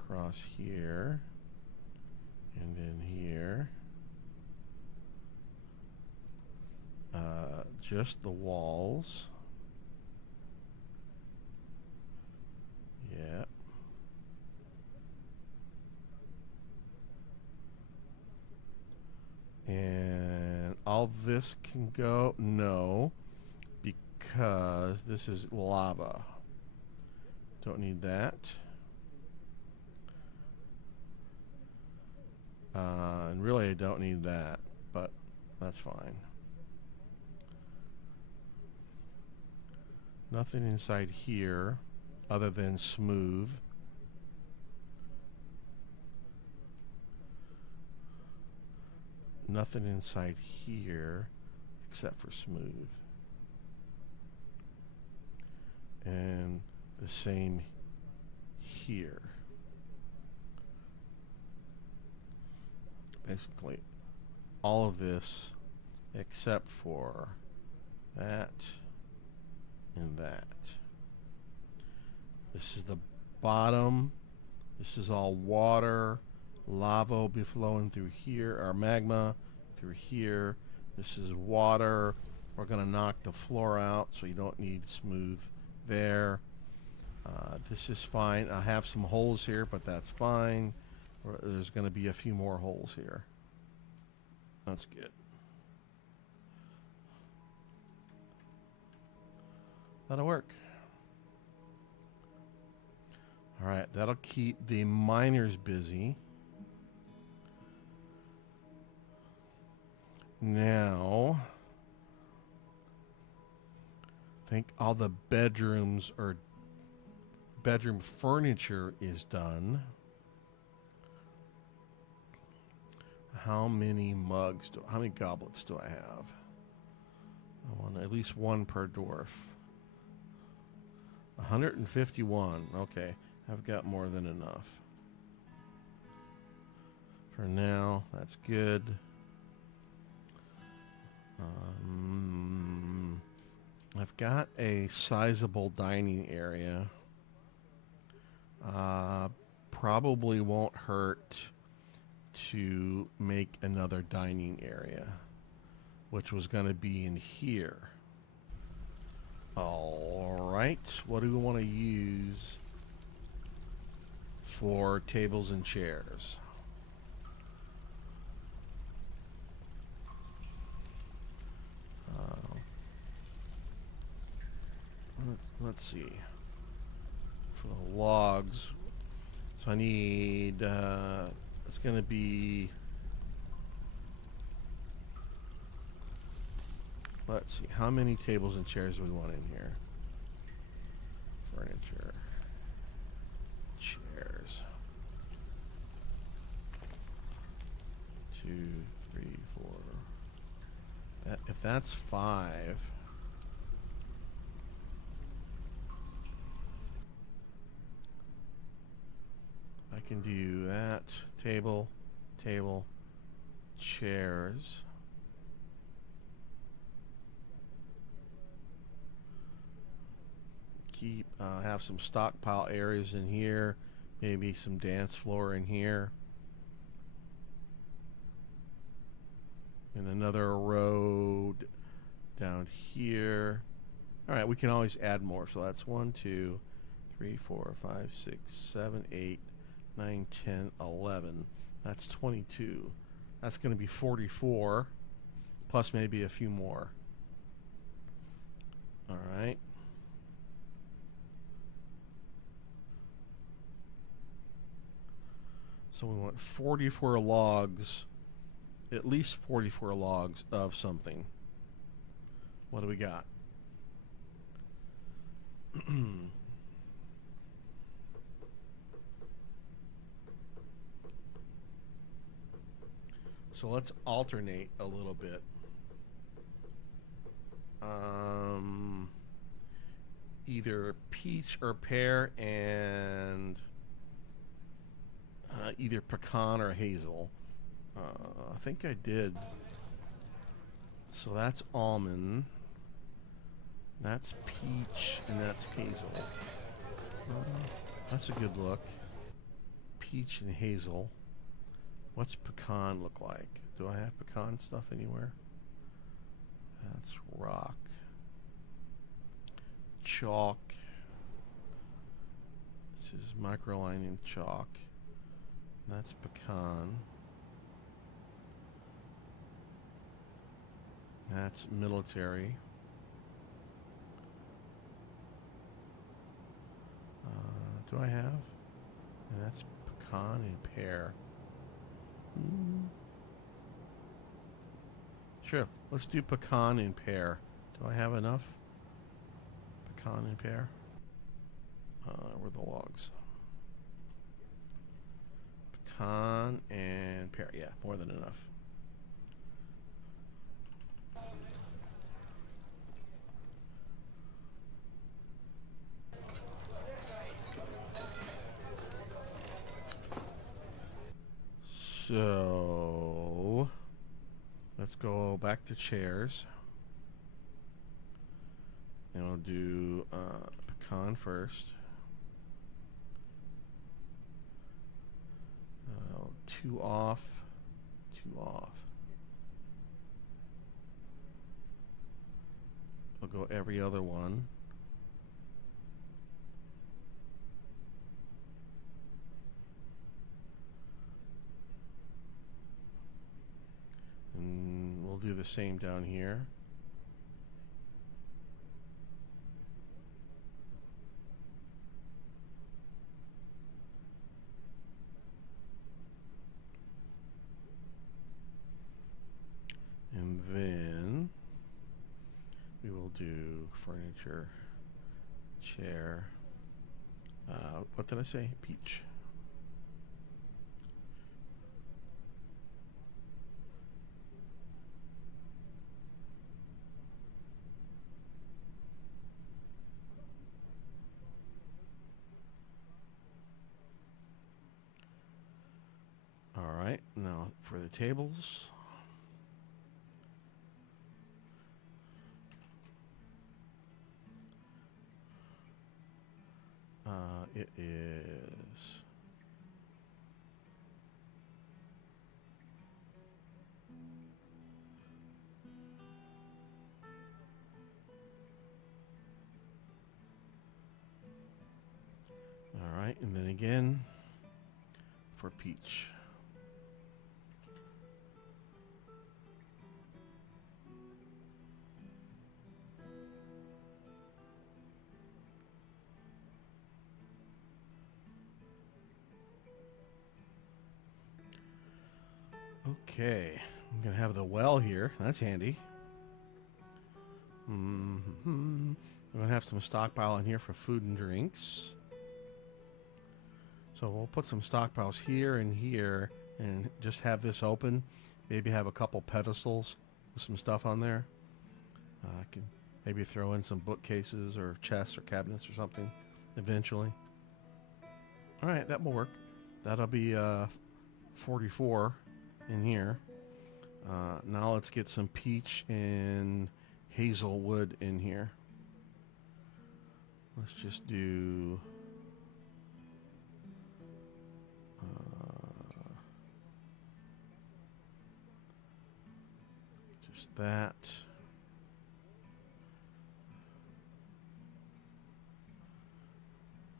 across here and then here. Just the walls. Yeah. And all this can go? No, because this is lava. Don't need that. And really I don't need that, but that's fine. Nothing inside here other than smooth. Nothing inside here except for smooth. And the same here. Basically all of this except for that and that. This is the bottom. This is all water. Lava will be flowing through here, or magma through here. This is water. We're going to knock the floor out, so you don't need smooth there. This is fine. I have some holes here, but that's fine. There's going to be a few more holes here. That's good. That'll work. All right, that'll keep the miners busy. Now, I think all the bedrooms or bedroom furniture is done. How many how many goblets do I have? I want at least one per dwarf. 151. Okay, I've got more than enough. For now, that's good. I've got a sizable dining area. Probably won't hurt to make another dining area, which was going to be in here. All right, what do we want to use for tables and chairs? Let's see. For the logs, so I need, it's going to be, let's see, how many tables and chairs do we want in here? Furniture. Chairs. 2, 3, 4. If that's 5. I can do that. Table, chairs. Have some stockpile areas in here. Maybe some dance floor in here. And another row down here. All right, we can always add more. So that's 1, 2, 3, 4, 5, 6, 7, 8, 9, 10, 11. That's 22. That's going to be 44, plus maybe a few more. All right. So we want 44 logs, at least 44 logs of something. What do we got? So let's alternate a little bit. either peach or pear and either pecan or hazel. I think I did. So that's almond. That's peach and that's hazel. That's a good look. Peach and hazel. What's pecan look like? Do I have pecan stuff anywhere? That's rock. Chalk. This is microlining chalk. That's pecan. That's military. Do I have? And that's pecan and pear. Sure, let's do pecan and pear. Do I have enough? Pecan and pear? Where are the logs? Pecan and pear. Yeah, more than enough. So let's go back to chairs. And we'll do pecan first. 2 off, 2 off. We'll go every other one. And we'll do the same down here. And then we will do furniture, chair. What did I say? Peach. All right, now for the tables. It is all right, and then again for peach. Okay, I'm gonna have the well here. That's handy. I'm gonna have some stockpile in here for food and drinks. So we'll put some stockpiles here and here, and just have this open. Maybe have a couple pedestals with some stuff on there. I can maybe throw in some bookcases or chests or cabinets or something eventually. All right, that will work. That'll be 44 in here. Now let's get some peach and hazelwood in here. Let's just do just that.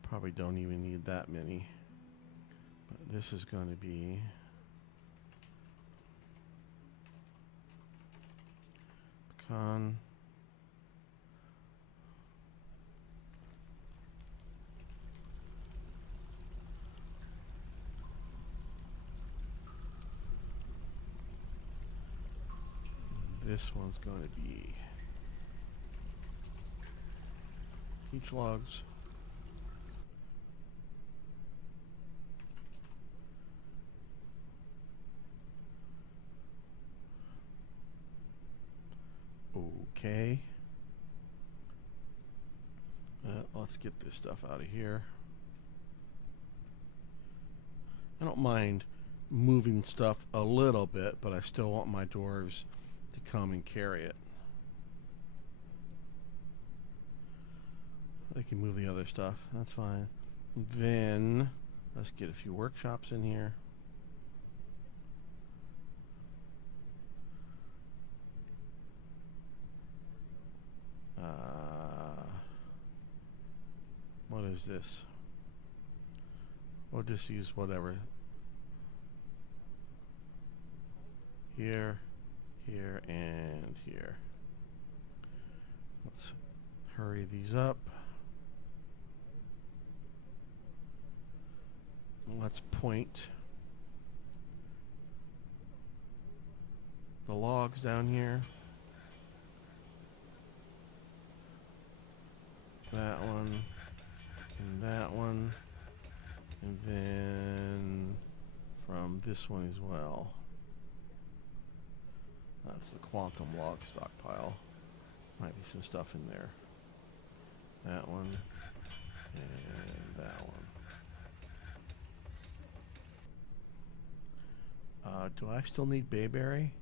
Probably don't even need that many, but this is going to be pecan. This one's going to be peach logs. Okay. let's get this stuff out of here. I don't mind moving stuff a little bit, but I still want my dwarves to come and carry it. They can move the other stuff. That's fine. Then let's get a few workshops in here. What is this? We'll just use whatever. Here, here, and here. Let's hurry these up. Let's point the logs down here. That one, and that one, and then from this one as well. That's the quantum log stockpile. Might be some stuff in there. That one, and that one. Do I still need bayberry?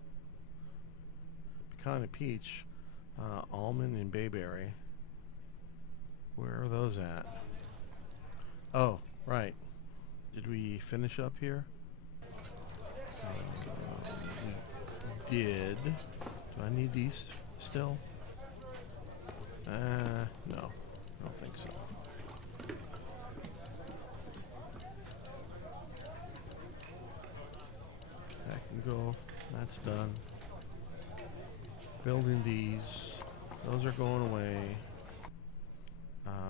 Pecan and peach, almond and bayberry. Where are those at? Oh, right. Did we finish up here? We did. Do I need these still? No. I don't think so. That can go. That's done. Building these. Those are going away.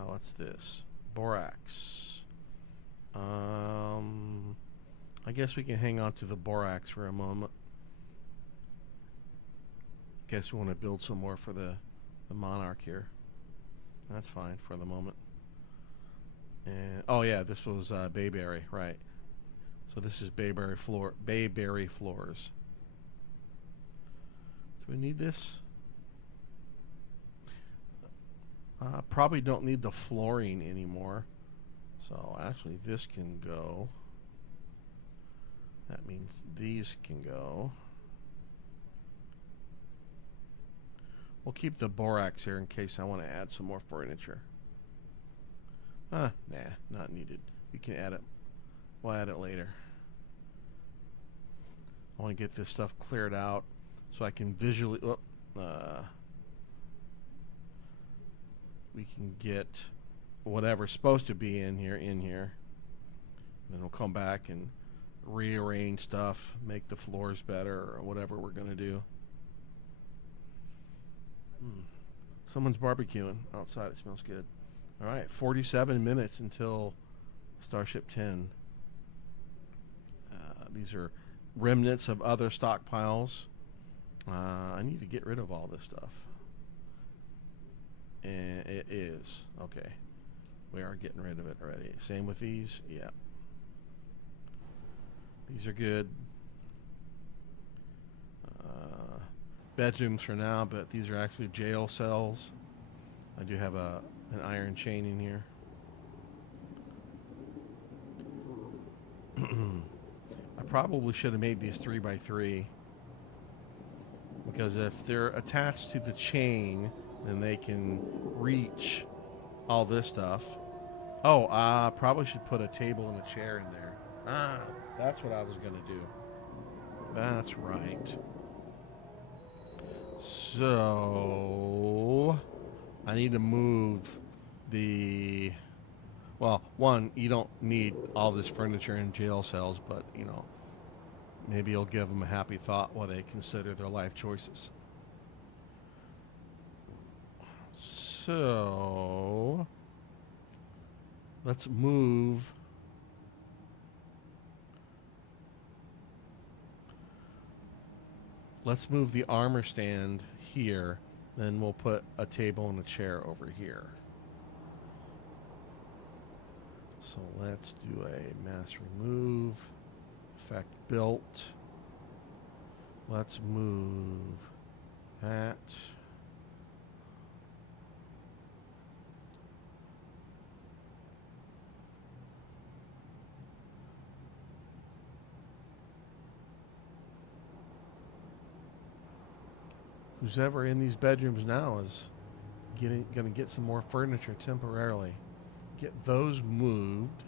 What's this? Borax. I guess we can hang on to the borax for a moment. Guess we want to build some more for the monarch here. That's fine for the moment. And oh yeah, this was bayberry, right? So this is bayberry floors. Do we need this? Probably don't need the flooring anymore. So actually this can go. That means these can go. We'll keep the borax here in case I want to add some more furniture. Nah, not needed. We can add it. We'll add it later. I want to get this stuff cleared out so I can visually... we can get whatever's supposed to be in here. Then we'll come back and rearrange stuff, make the floors better, or whatever we're going to do. Someone's barbecuing outside. It smells good. All right, 47 minutes until Starship 10. These are remnants of other stockpiles. I need to get rid of all this stuff. And it is. Okay. We are getting rid of it already. Same with these. Yeah. These are good. Bedrooms for now, but these are actually jail cells. I do have an iron chain in here. I probably should have made these 3x3 because if they're attached to the chain, then they can reach all this stuff. Oh, I probably should put a table and a chair in there. That's what I was going to do. That's right. So I need to move the... Well, one, you don't need all this furniture in jail cells, but, you know, maybe you'll give them a happy thought while they consider their life choices. So let's move the armor stand here, then we'll put a table and a chair over here. So let's do a mass remove, effect built. Let's move that. who's ever in these bedrooms now is gonna get some more furniture temporarily. Get those moved.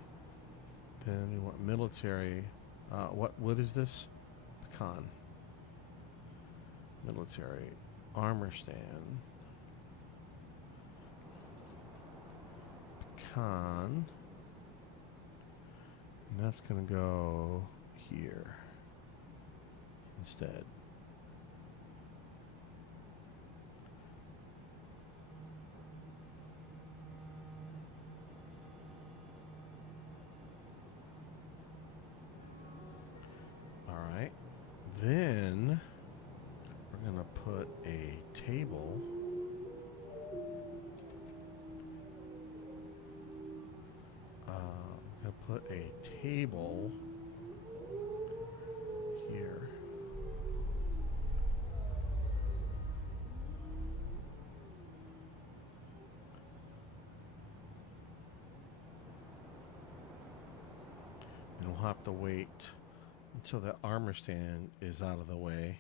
Then we want military. What is this? Pecan. Military armor stand. Pecan. And that's gonna go here instead. Alright. Then we're going to put a table. I'm going to put a table here. And we'll have to wait until the armor stand is out of the way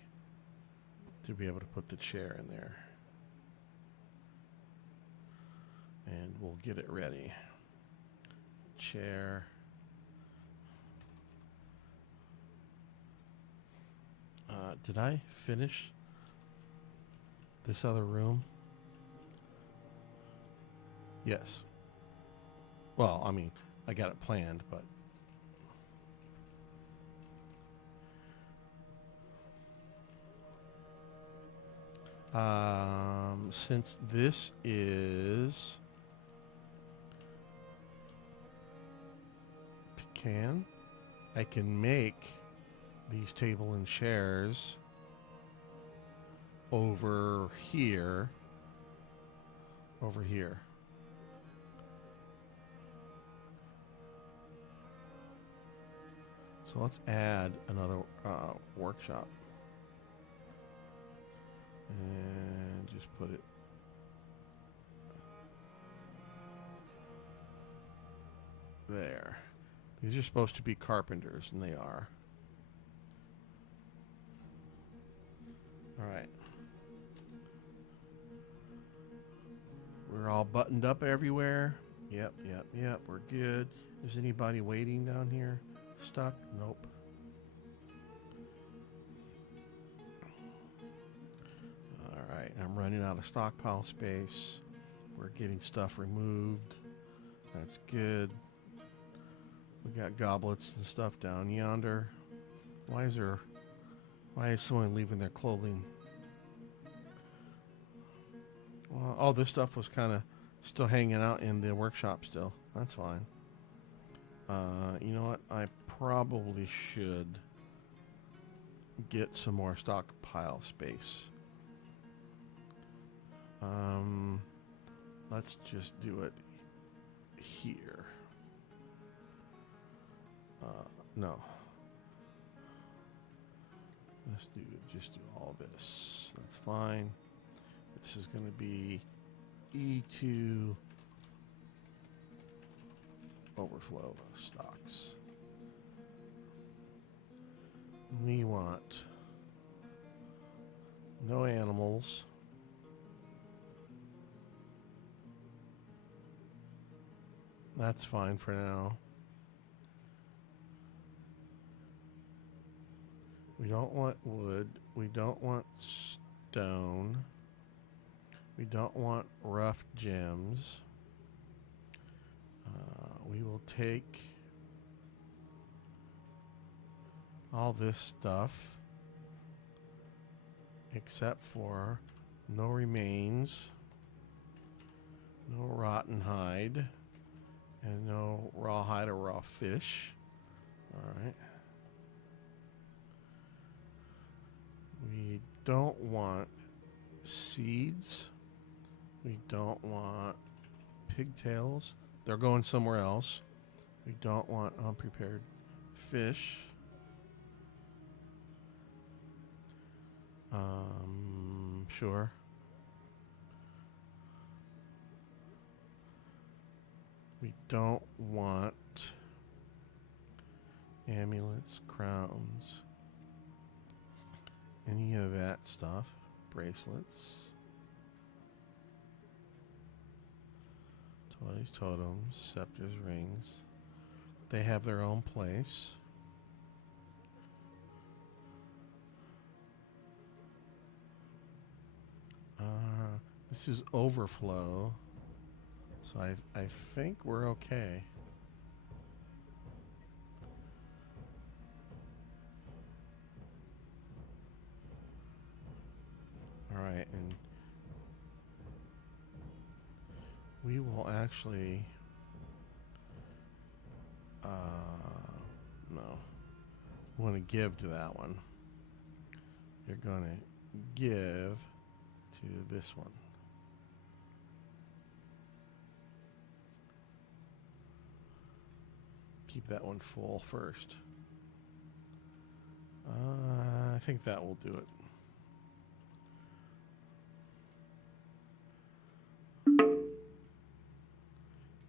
to be able to put the chair in there. And we'll get it ready. Chair. Did I finish this other room? Yes. Well, I mean, I got it planned, but since this is pecan, I can make these table and chairs over here. Over here. So let's add another workshop. And just put it there. These are supposed to be carpenters, and they are. All right. We're all buttoned up everywhere. Yep. We're good. Is anybody waiting down here? Stuck? Nope. Alright, I'm running out of stockpile space. We're getting stuff removed. That's good. We got goblets and stuff down yonder. Why is someone leaving their clothing? Well, all this stuff was kind of still hanging out in the workshop still. That's fine. You know what? I probably should get some more stockpile space. Let's just do it here. No. Let's just do all this. That's fine. This is going to be E2 overflow stocks. We want no animals. That's fine for now. We don't want wood. We don't want stone. We don't want rough gems. We will take all this stuff except for no remains, no rotten hide, and no raw hide or raw fish. All right. We don't want seeds. We don't want pigtails. They're going somewhere else. We don't want unprepared fish. Sure. We don't want amulets, crowns, any of that stuff. bracelets. Toys, totems, scepters, rings. They have their own place. This is overflow. So I think we're okay. Alright, and we will actually no. We want to give to that one. You're gonna give to this one. Keep that one full first. I think that will do it.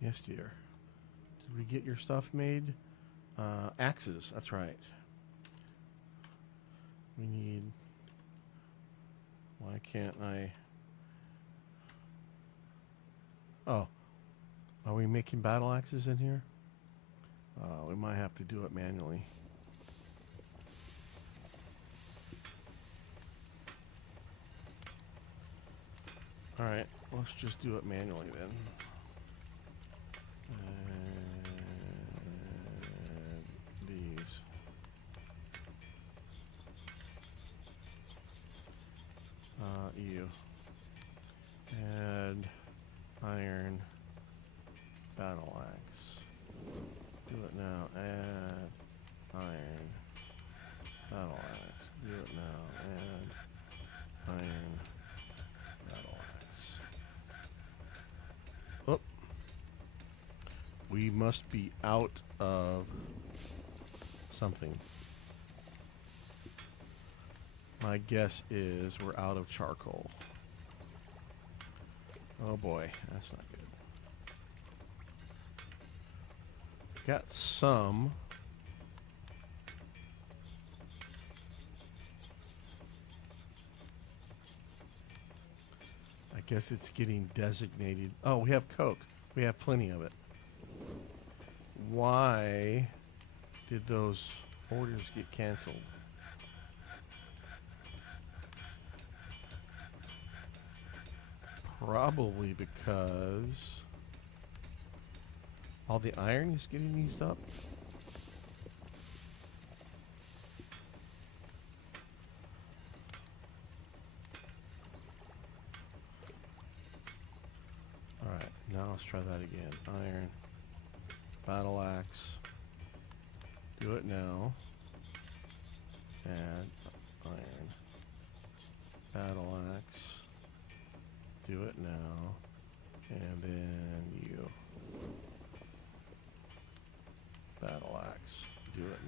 Yes, dear. Did we get your stuff made? Axes, that's right. We need... Why can't I... Oh. Are we making battle axes in here? We might have to do it manually. Alright, let's just do it manually then. These. You. Add iron battle axe. Do it now. Add iron battle axe. Do it now. Add iron battle axe. Oh. We must be out of something. My guess is we're out of charcoal. Oh boy, that's not good. Got some. I guess it's getting designated. Oh, we have coke. We have plenty of it. Why did those orders get canceled? Probably because all the iron is getting used up. Alright, now let's try that again. Iron. Battle axe. Do it now. Add iron. Battle axe. Do it now. And then you. Battle axe. Do it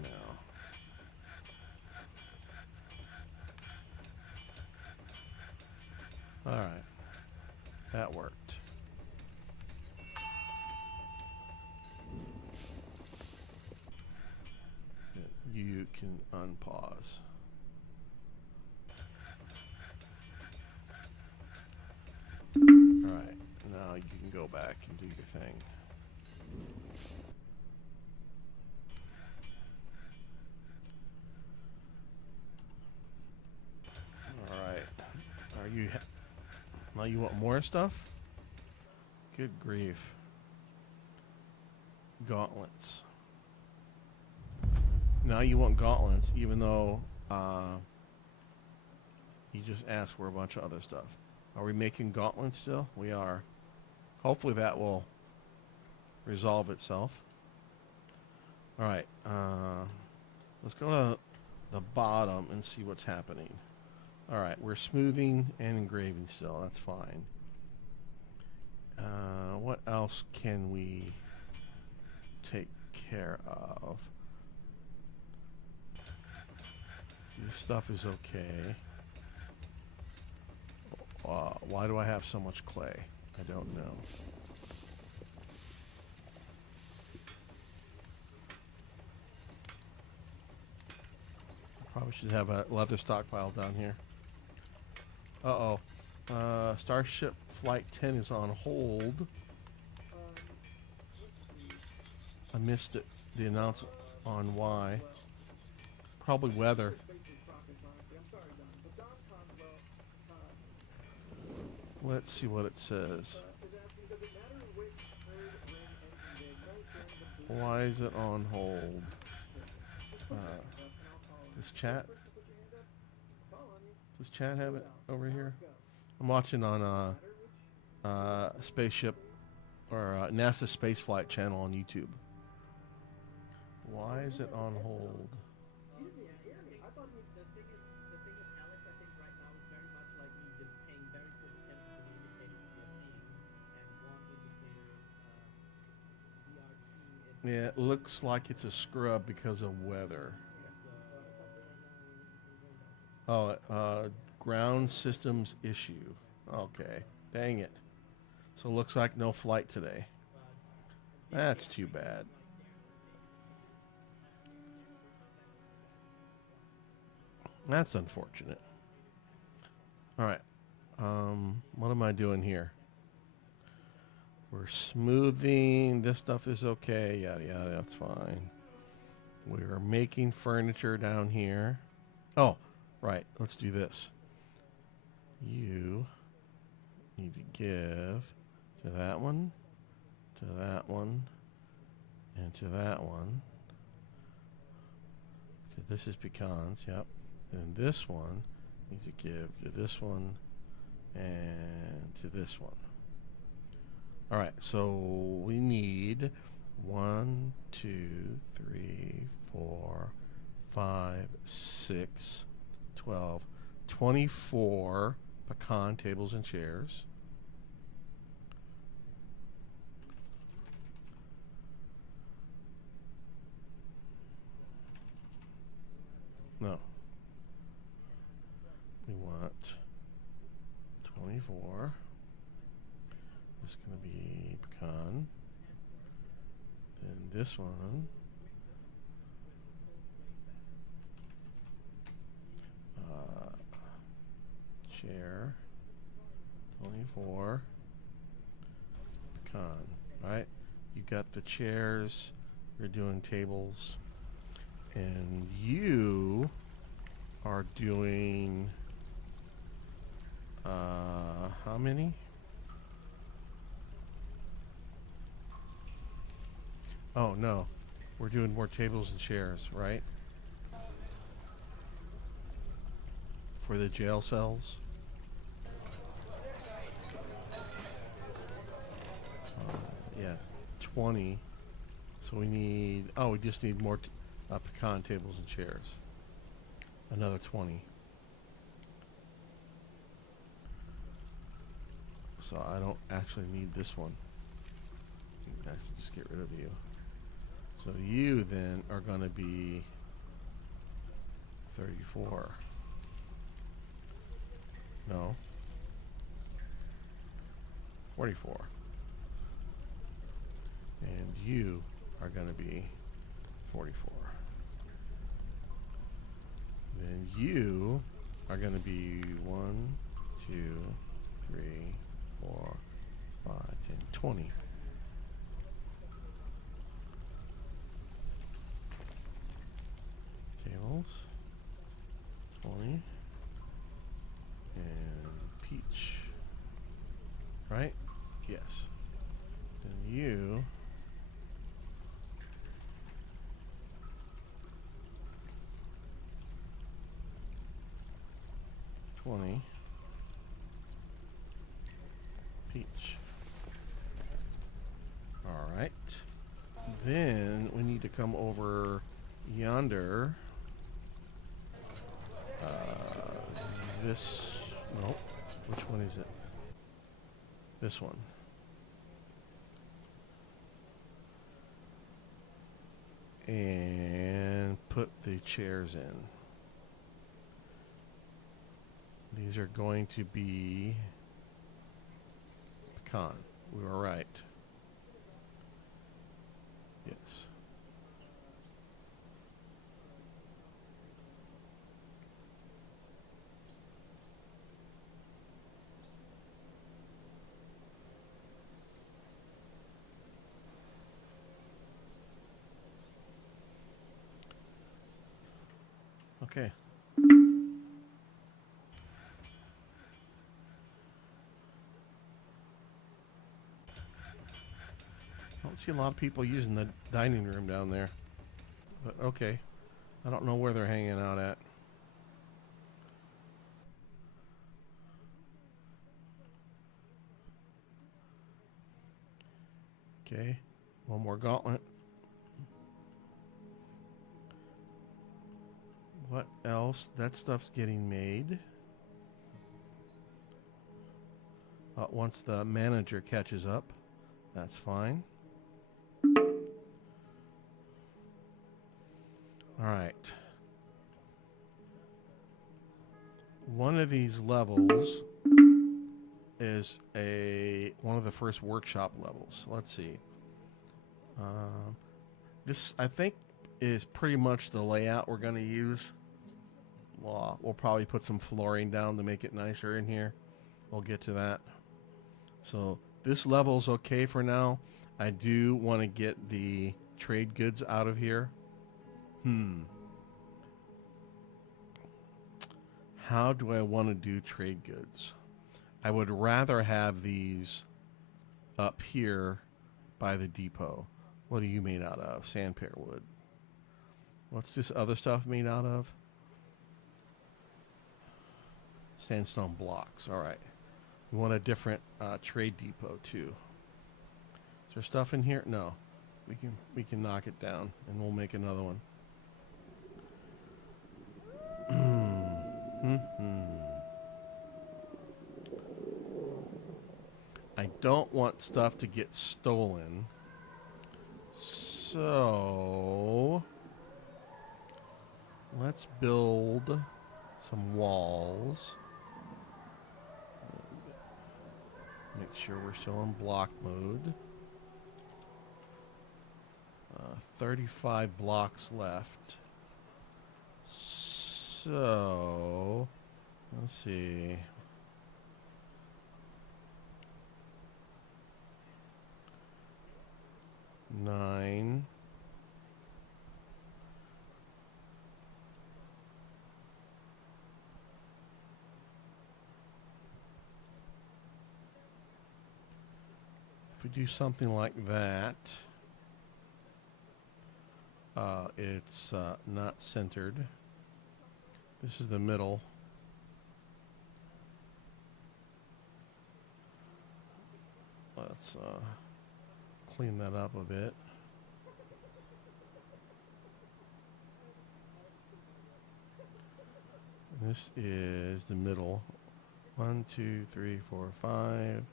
now. Alright. That worked. You can unpause. Alright, now you can go back and do your thing. Alright. Are you... Now you want more stuff? Good grief. Gauntlets. Now you want gauntlets, even though you just asked for a bunch of other stuff. Are we making gauntlets still? We are. Hopefully that will resolve itself. Alright, let's go to the bottom and see what's happening. Alright, we're smoothing and engraving still. That's fine. What else can we take care of? This stuff is okay. Why do I have so much clay? I don't know. Probably should have a leather stockpile down here. Uh-oh. Starship Flight 10 is on hold. I missed it. The announcement on why. Probably weather. Let's see what it says. Why is it on hold? Does chat have it over here? I'm watching on spaceship or NASA Spaceflight channel on YouTube. Why is it on hold? Yeah, it looks like it's a scrub because of weather. Oh, ground systems issue. Okay, dang it. So it looks like no flight today. That's too bad. That's unfortunate. All right. What am I doing here? We're smoothing. This stuff is okay. Yada yada. That's fine. We are making furniture down here. Oh, right. Let's do this. You need to give to that one, to that one, and to that one. Because this is pecans. Yep. And this one needs to give to this one and to this one. All right, so we need 1, 2, 3, 4, 5, 6, 12, 24 pecan tables and chairs. No. We want 24. It's going to be pecan. Then this one. Chair. 24. Pecan. Right? You got the chairs. You're doing tables. And you are doing how many? Oh no, we're doing more tables and chairs, right? For the jail cells. Yeah, 20. So we need. Oh, we just need more pecan tables and chairs. Another 20. So I don't actually need this one. You can actually just get rid of you. So you then are going to be 34. No. 44. And you are going to be 44. Then you are going to be 1, 2, 3, 4, 5, 10, 20. Tables. 20. And peach. Right? Yes. Then you peach. All right. Then we need to come over yonder. This. No. Which one is it? This one. And put the chairs in. These are going to be pecan. We were right. Yes. Okay. I don't see a lot of people using the dining room down there. But okay. I don't know where they're hanging out at. Okay. One more gauntlet. What else? That stuff's getting made. Once the manager catches up, that's fine. All right. One of these levels is one of the first workshop levels. Let's see. This, I think, is pretty much the layout we're going to use. We'll probably put some flooring down to make it nicer in here. We'll get to that. So this level's okay for now. I do want to get the trade goods out of here. How do I want to do trade goods? I would rather have these up here by the depot. What are you made out of? Sandpear wood. What's this other stuff made out of? Sandstone blocks. All right. We want a different trade depot too. Is there stuff in here? No. We can knock it down and we'll make another one. I don't want stuff to get stolen. So let's build some walls. Make sure we're still in block mode. 35 blocks left. So let's see. Nine. If we do something like that, it's not centered. This is the middle. Let's clean that up a bit. This is the middle. 1, 2, 3, 4, 5.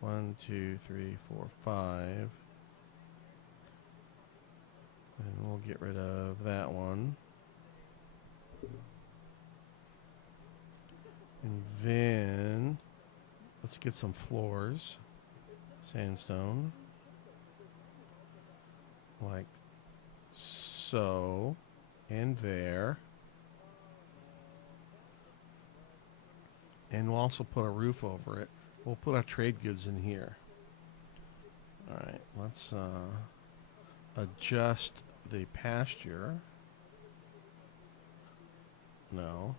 1, 2, 3, 4, 5. And we'll get rid of that one. And then let's get some floors. Sandstone. Like so. And there. And we'll also put a roof over it. We'll put our trade goods in here. Alright, let's adjust the pasture. No.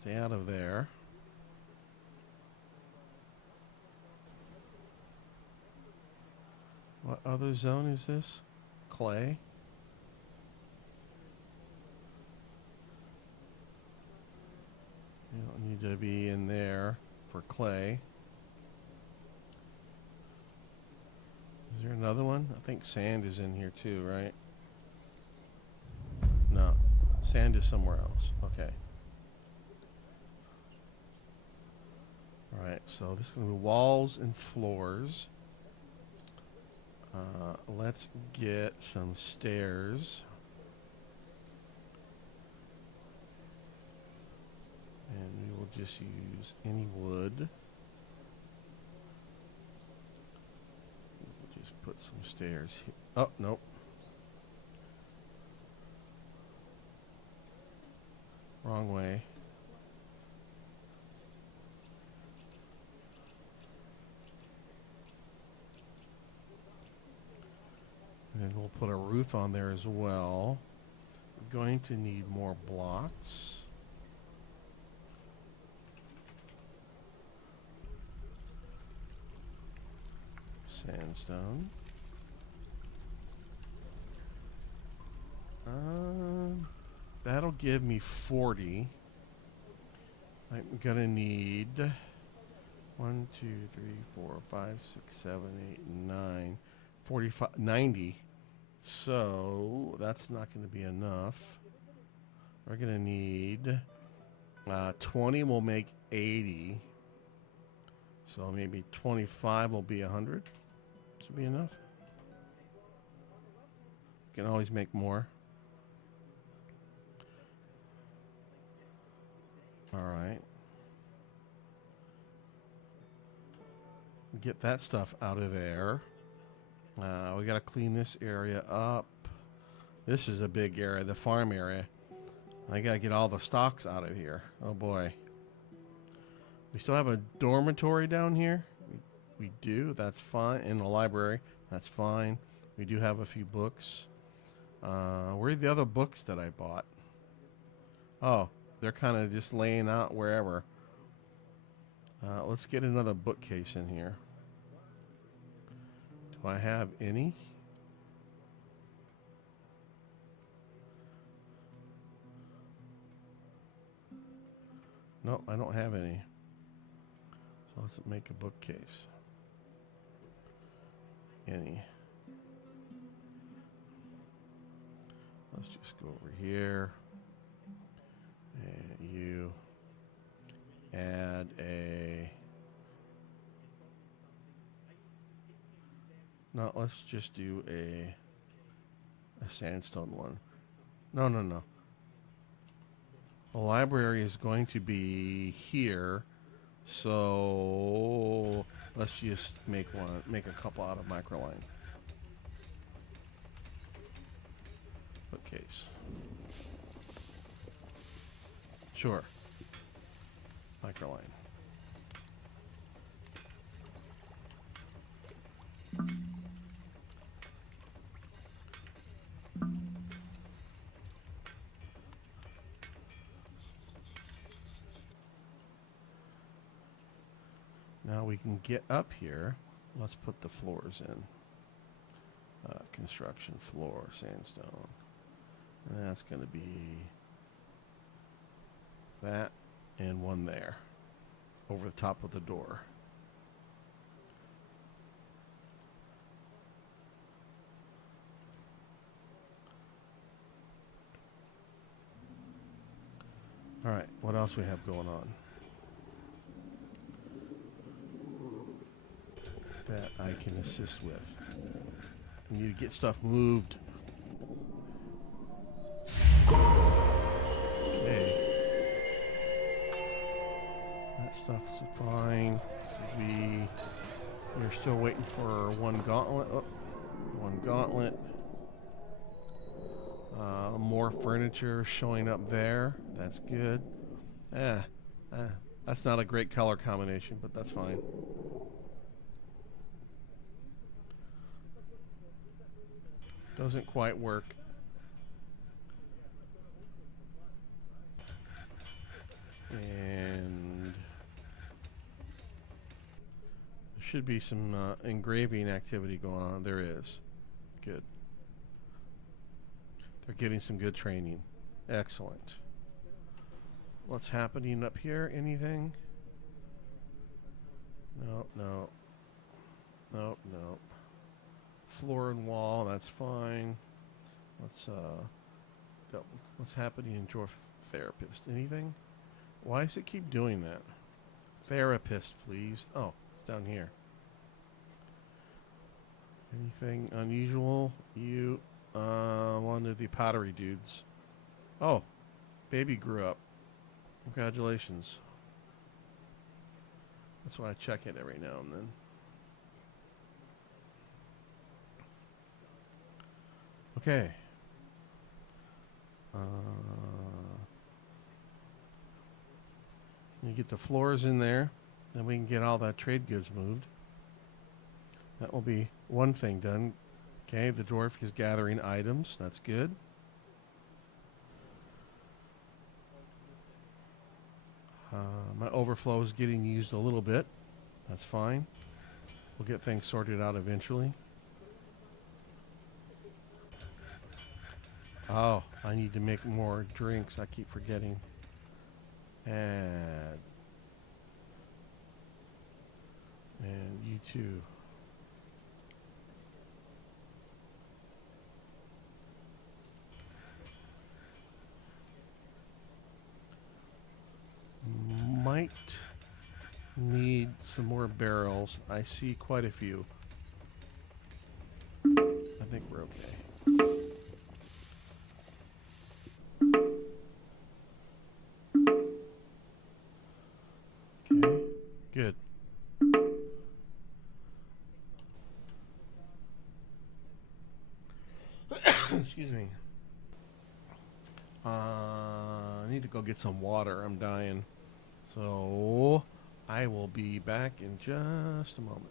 Stay out of there. What other zone is this? Clay? You don't need to be in there for clay. Is there another one? I think sand is in here too, right? No. Sand is somewhere else. Okay. Alright, so this is going to be walls and floors. Let's get some stairs. And we will just use any wood. We'll just put some stairs here. Oh, nope. Wrong way. And then we'll put a roof roof on there as well. We're going to need more blocks. Sandstone. That'll give me 40. I'm gonna need 1, 2, 3, 4, 5, 6, 7, 8, 9, 45, 90. So that's not going to be enough. We're going to need 20 will make 80. So maybe 25 will be 100. Should be enough. You can always make more. All right. Get that stuff out of there. We got to clean this area up. This is a big area, the farm area. I got to get all the stocks out of here. Oh boy. We still have a dormitory down here. We do. That's fine. In the library. That's fine. We do have a few books. Where are the other books that I bought? Oh, they're kind of just laying out wherever. Let's get another bookcase in here. Do I have any? No, I don't have any. So let's make a bookcase. Any. Let's just go over here. And you add a... No, let's just do a sandstone one. No. The library is going to be here, so let's just make a couple out of microline. Bookcase. Sure. Microline. Now we can get up here. Let's put the floors in. Construction floor, sandstone. And that's going to be that and one there over the top of the door. All right, what else we have going on that I can assist with? I need to get stuff moved. Okay. That stuff's fine. We're still waiting for one gauntlet. Oh, one gauntlet. More furniture showing up there. That's good. That's not a great color combination, but that's fine. Doesn't quite work. And there should be some engraving activity going on. There is. Good. They're getting some good training. Excellent. What's happening up here? Anything? No. Floor and wall, that's fine. What's happening in Dwarf Therapist? Anything? Why does it keep doing that? Therapist, please. Oh, it's down here. Anything unusual? One of the pottery dudes. Oh, baby grew up. Congratulations. That's why I check it every now and then. Okay. You get the floors in there, then we can get all that trade goods moved. That will be one thing done. Okay, the dwarf is gathering items. That's good. My overflow is getting used a little bit. That's fine. We'll get things sorted out eventually. Oh, I need to make more drinks. I keep forgetting. And you too. Might need some more barrels. I see quite a few. I think we're okay. Okay, good. Excuse me. I need to go get some water. I'm dying. So I will be back in just a moment.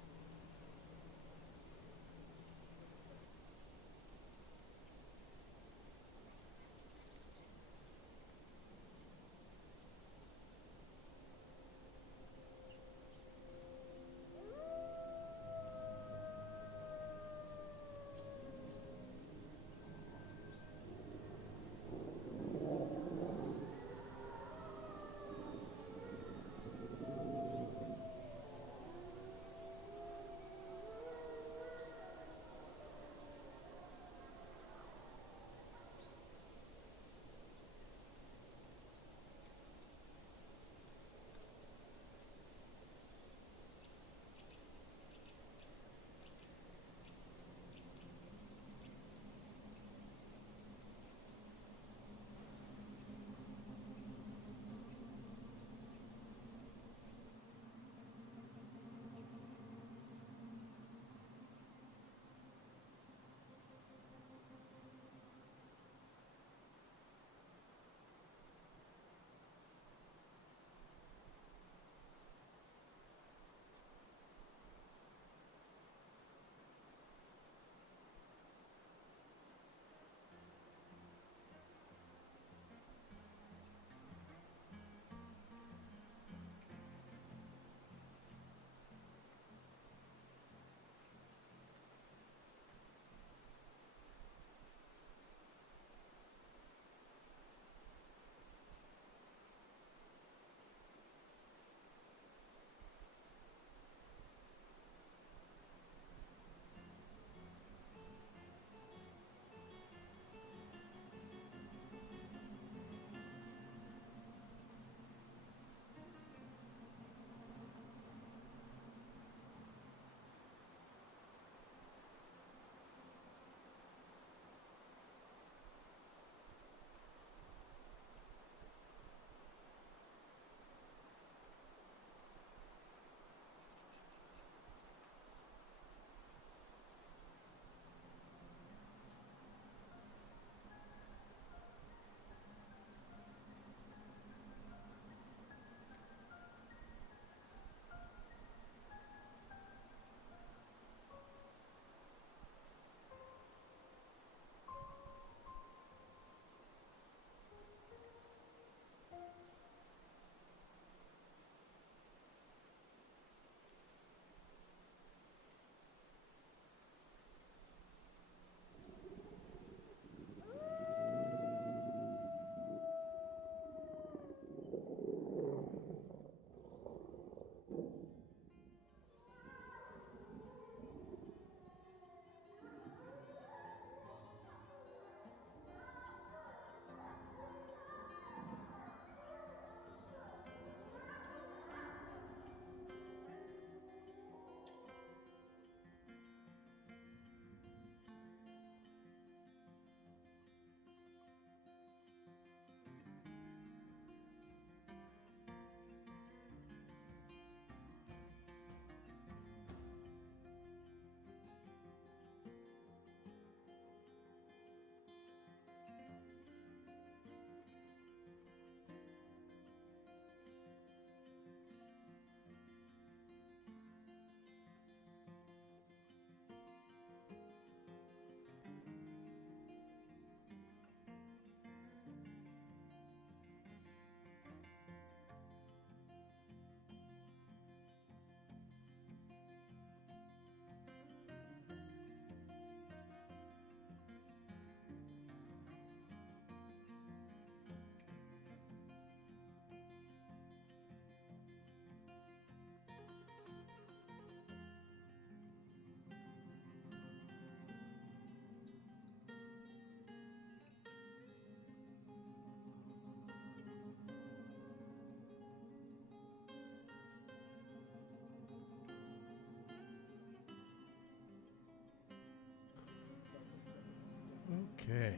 Okay.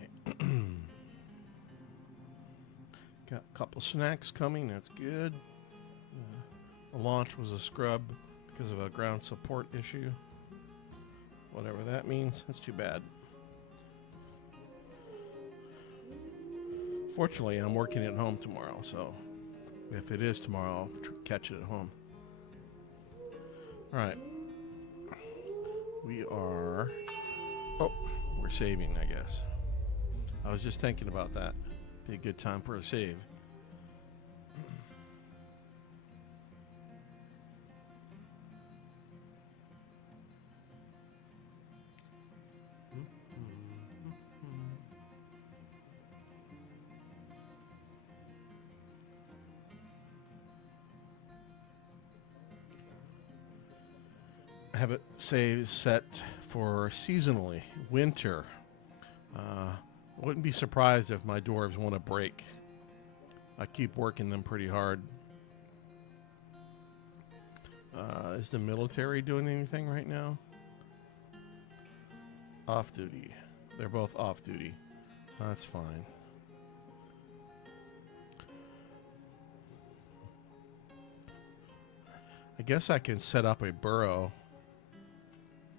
Got a couple snacks coming. That's good. The launch was a scrub because of a ground support issue. Whatever that means. That's too bad. Fortunately, I'm working at home tomorrow, so if it is tomorrow, I'll catch it at home. All right. We are... Oh, we're saving, I guess. I was just thinking about that. Be a good time for a save. I have it save set for seasonally, winter. Wouldn't be surprised if my dwarves want to break. I keep working them pretty hard. Is the military doing anything right now? Off duty. They're both off duty. That's fine. I guess I can set up a burrow.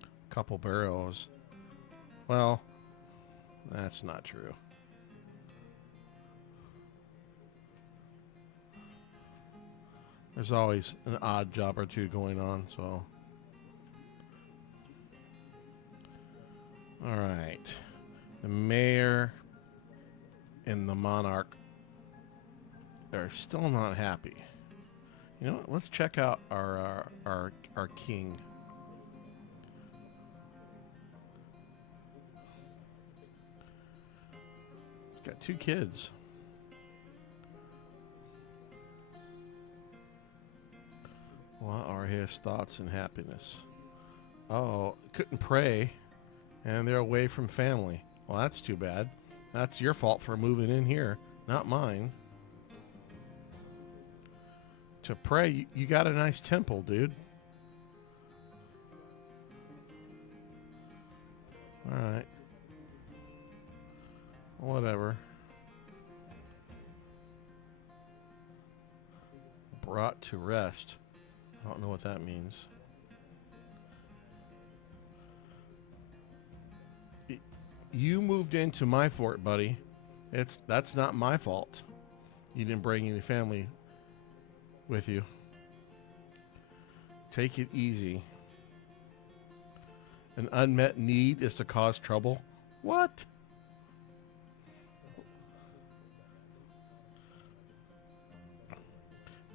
A couple burrows. Well, that's not true. There's always an odd job or two going on, so. All right. The mayor and the monarch are still not happy. You know what? Let's check out our king. He's got 2 kids. What are his thoughts and happiness? Oh, couldn't pray, and they're away from family. Well, that's too bad. That's your fault for moving in here, not mine. To pray, you got a nice temple, dude. All right. Whatever. Brought to rest. I don't know what that means. You moved into my fort, buddy. That's not my fault. You didn't bring any family with you. Take it easy. An unmet need is to cause trouble. What?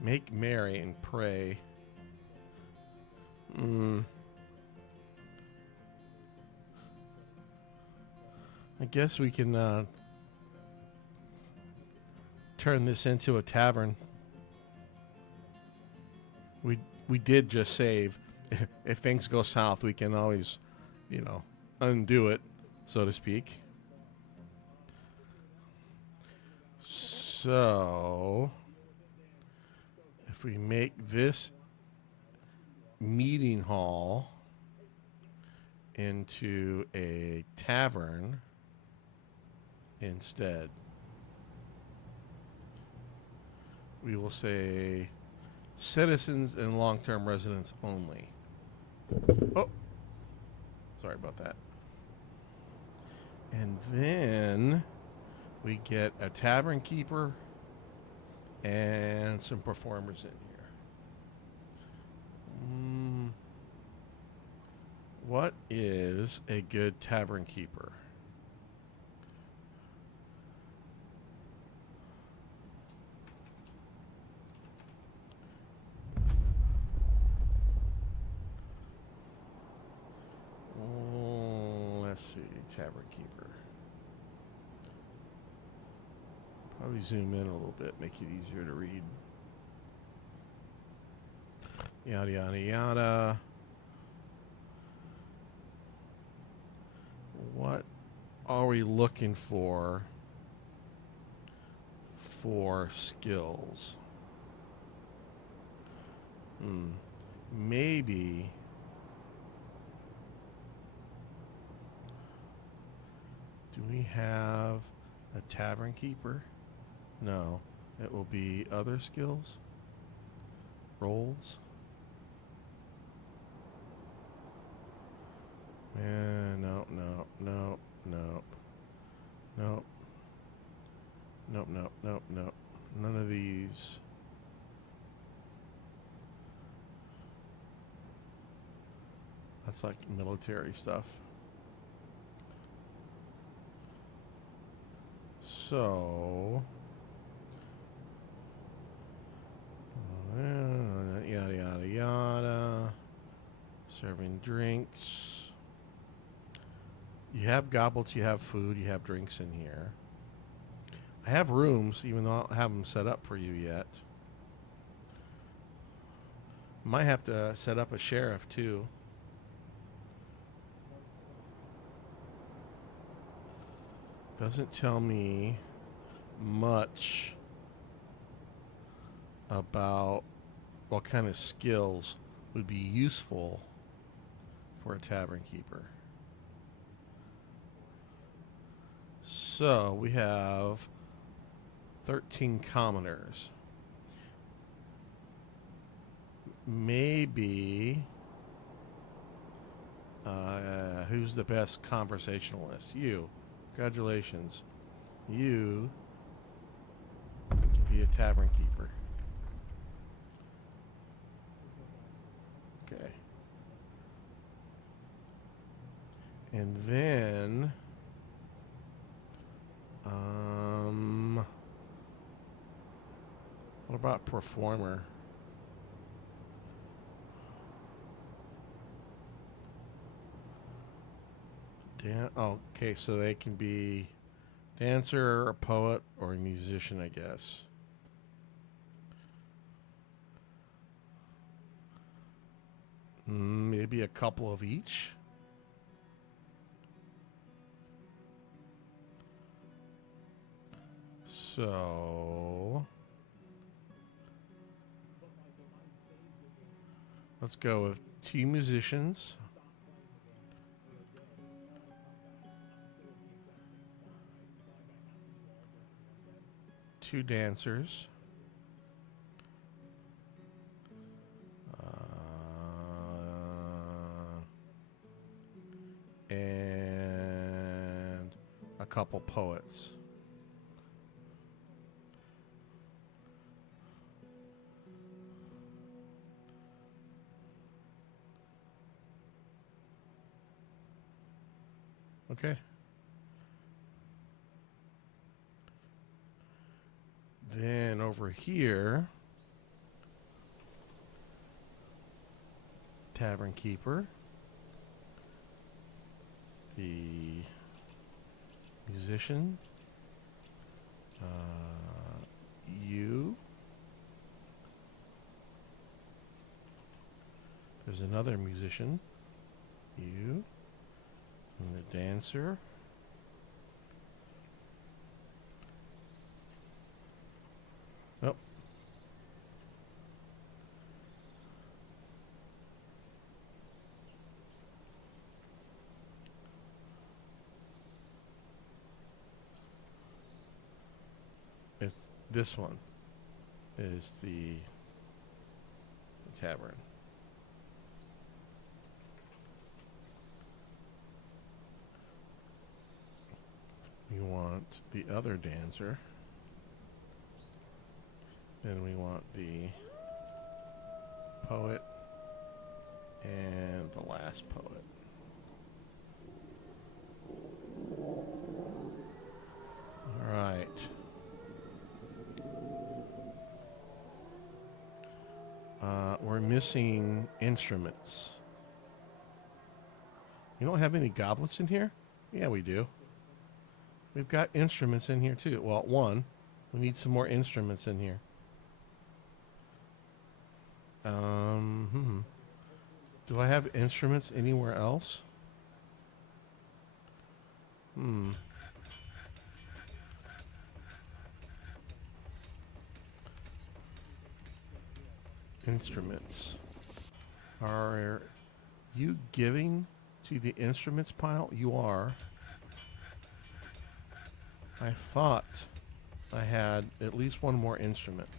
Make merry and pray. I guess we can turn this into a tavern. We did just save. If things go south, we can always, undo it, so to speak. So, if we make this meeting hall into a tavern instead, we will say citizens and long-term residents only. Oh, sorry about that. And then we get a tavern keeper and some performers in here. What is a good tavern keeper? Let's see, tavern keeper. Probably zoom in a little bit, make it easier to read. Yada, yada, yada. What are we looking for skills? Maybe Do we have a tavern keeper? No. It will be other skills. Roles. No, no, no, no. Nope. Nope, nope, nope, nope. None of these. That's like military stuff. So, yada, yada, yada. Serving drinks. You have goblets, you have food, you have drinks in here. I have rooms, even though I don't have them set up for you yet. Might have to set up a sheriff, too. Doesn't tell me much about what kind of skills would be useful for a tavern keeper. So we have 13 commoners. Maybe who's the best conversationalist? You. Congratulations. You can be a tavern keeper. Okay. And then what about performer? Okay, so they can be dancer, a poet, or a musician, I guess. Maybe a couple of each. So let's go with 2 musicians. 2 dancers. And a couple poets. Okay. Then over here, tavern keeper, the musician, you. There's another musician, you, and the dancer. Oh. It's this one is the tavern. We want the other dancer. Then we want the poet and the last poet. All right. We're missing instruments. You don't have any goblets in here? Yeah, we do. We've got instruments in here too. Well, one. We need some more instruments in here. Do I have instruments anywhere else? Instruments. Are you giving to the instruments pile? You are. I thought I had at least one more instrument.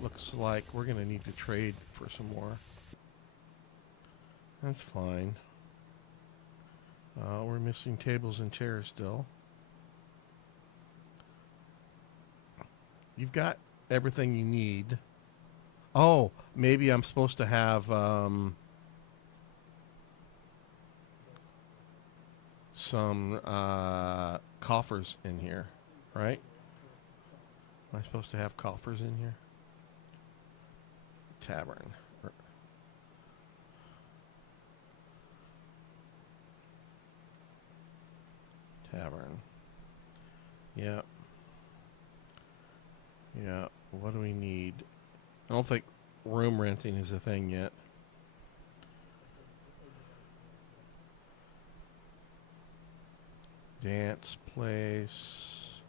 Looks like we're going to need to trade for some more. That's fine. We're missing tables and chairs still. You've got everything you need. Oh, maybe I'm supposed to have some coffers in here, right? Am I supposed to have coffers in here? Tavern. Tavern. Yep. Yeah. What do we need? I don't think room renting is a thing yet. Dance place.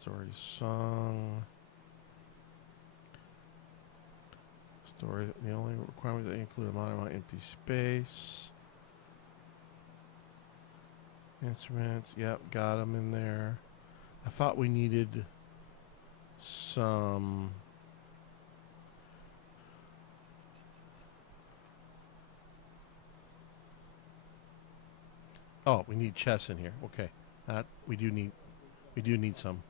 Story song. Story. The only requirement that include a modern amount of empty space. Instruments. Yep, got them in there. I thought we needed some. Oh, we need chests in here. Okay, we do need some.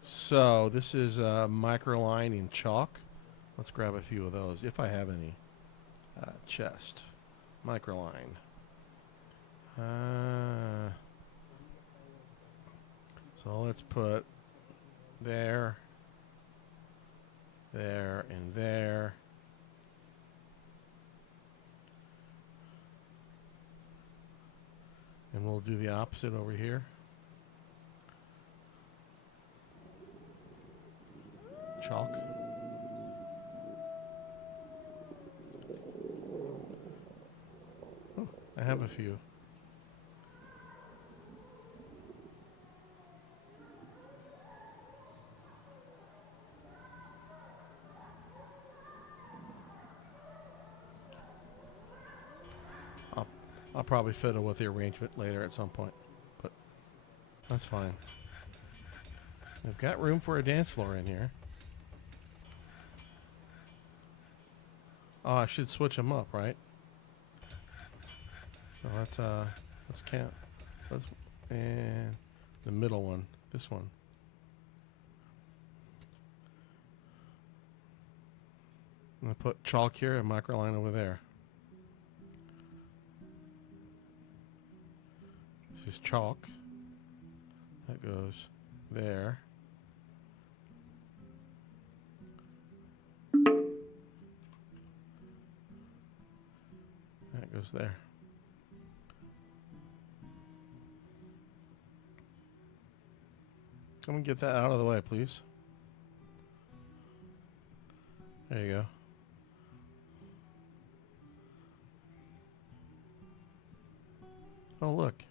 So this is a microline in chalk. Let's grab a few of those if I have any. Chest, microline. So let's put there, and there. And we'll do the opposite over here. Chalk. Oh, I have a few. I'll probably fiddle with the arrangement later at some point, but that's fine. We've got room for a dance floor in here. Oh, I should switch them up, right? So let's count. And the middle one, this one. I'm gonna put chalk here and microline over there. This is chalk. That goes there. That goes there. Come and get that out of the way, please. There you go. Oh, look.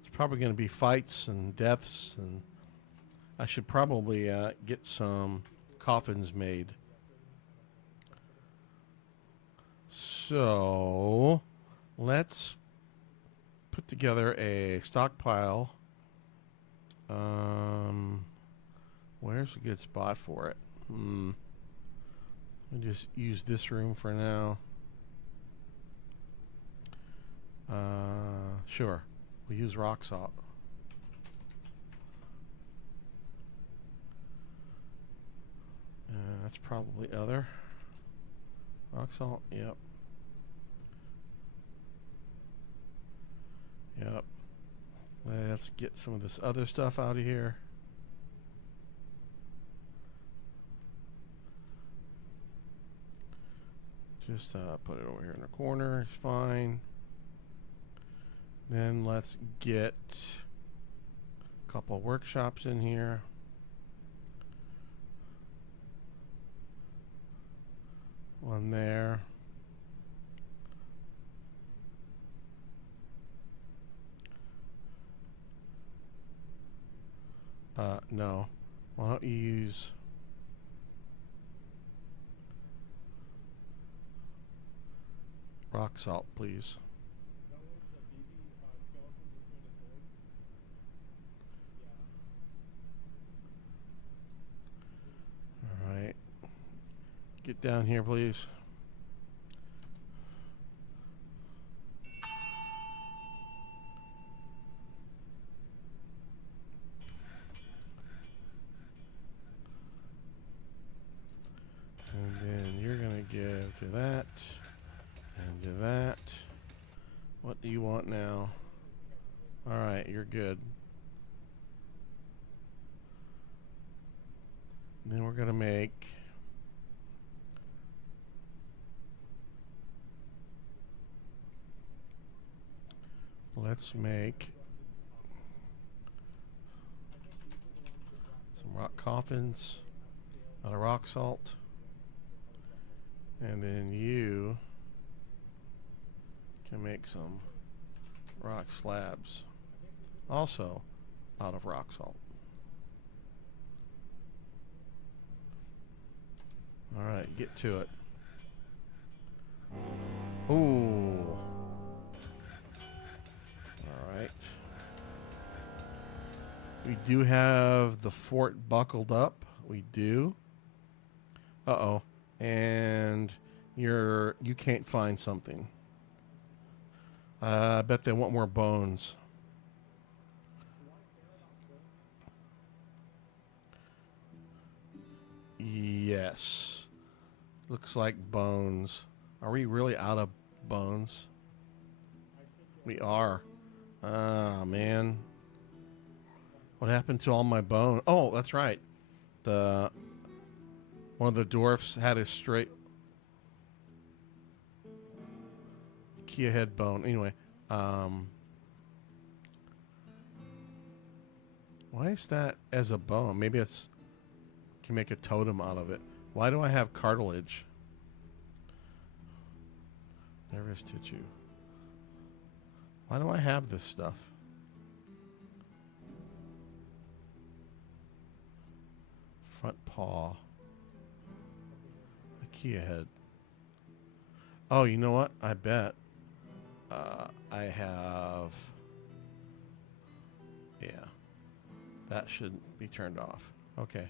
It's probably going to be fights and deaths, and I should probably get some coffins made. So, let's put together a stockpile. Where's a good spot for it? We'll just use this room for now. Sure. We'll use rock salt. That's probably other. Rock salt, yep. Yep. Let's get some of this other stuff out of here. Just put it over here in the corner. It's fine. Then let's get a couple of workshops in here. One there. No. Why don't you use rock salt, please? Get down here, please. And then you're going to give to that and to that. What do you want now? All right, you're good. And then we're going to make let's make some rock coffins out of rock salt. And then you can make some rock slabs also out of rock salt. All right, get to it. Ooh. All right. We do have the fort buckled up. We do. Uh-oh. And you can't find something. I bet they want more bones. Yes. Looks like bones. Are we really out of bones? We are. Ah, man. What happened to all my bone? Oh, that's right. One of the dwarfs had a straight Kia head bone. Anyway, why is that as a bone? Maybe it's can make a totem out of it. Why do I have cartilage? Nervous tissue. Why do I have this stuff? Front paw. A Kia head. Oh, you know what? I bet I have... Yeah. That should be turned off. Okay.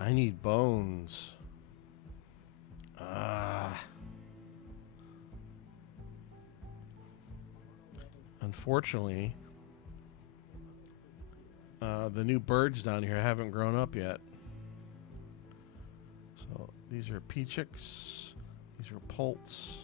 I need bones. Unfortunately, the new birds down here haven't grown up yet. So these are peachicks. These are poults.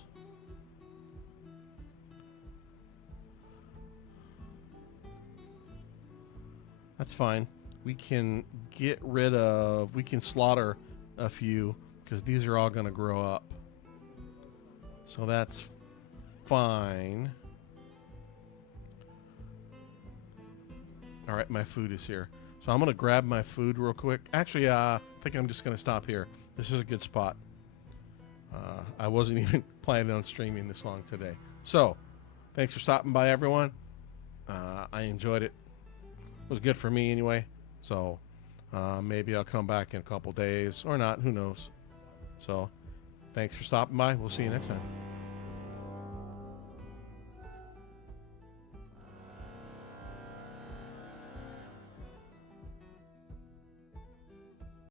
That's fine. We can get rid of... We can slaughter a few because these are all going to grow up. So that's fine. All right, my food is here. So I'm going to grab my food real quick. Actually, I think I'm just going to stop here. This is a good spot. I wasn't even planning on streaming this long today. So, thanks for stopping by, everyone. I enjoyed it. It was good for me anyway. So, maybe I'll come back in a couple days or not. Who knows? So, thanks for stopping by. We'll see you next time.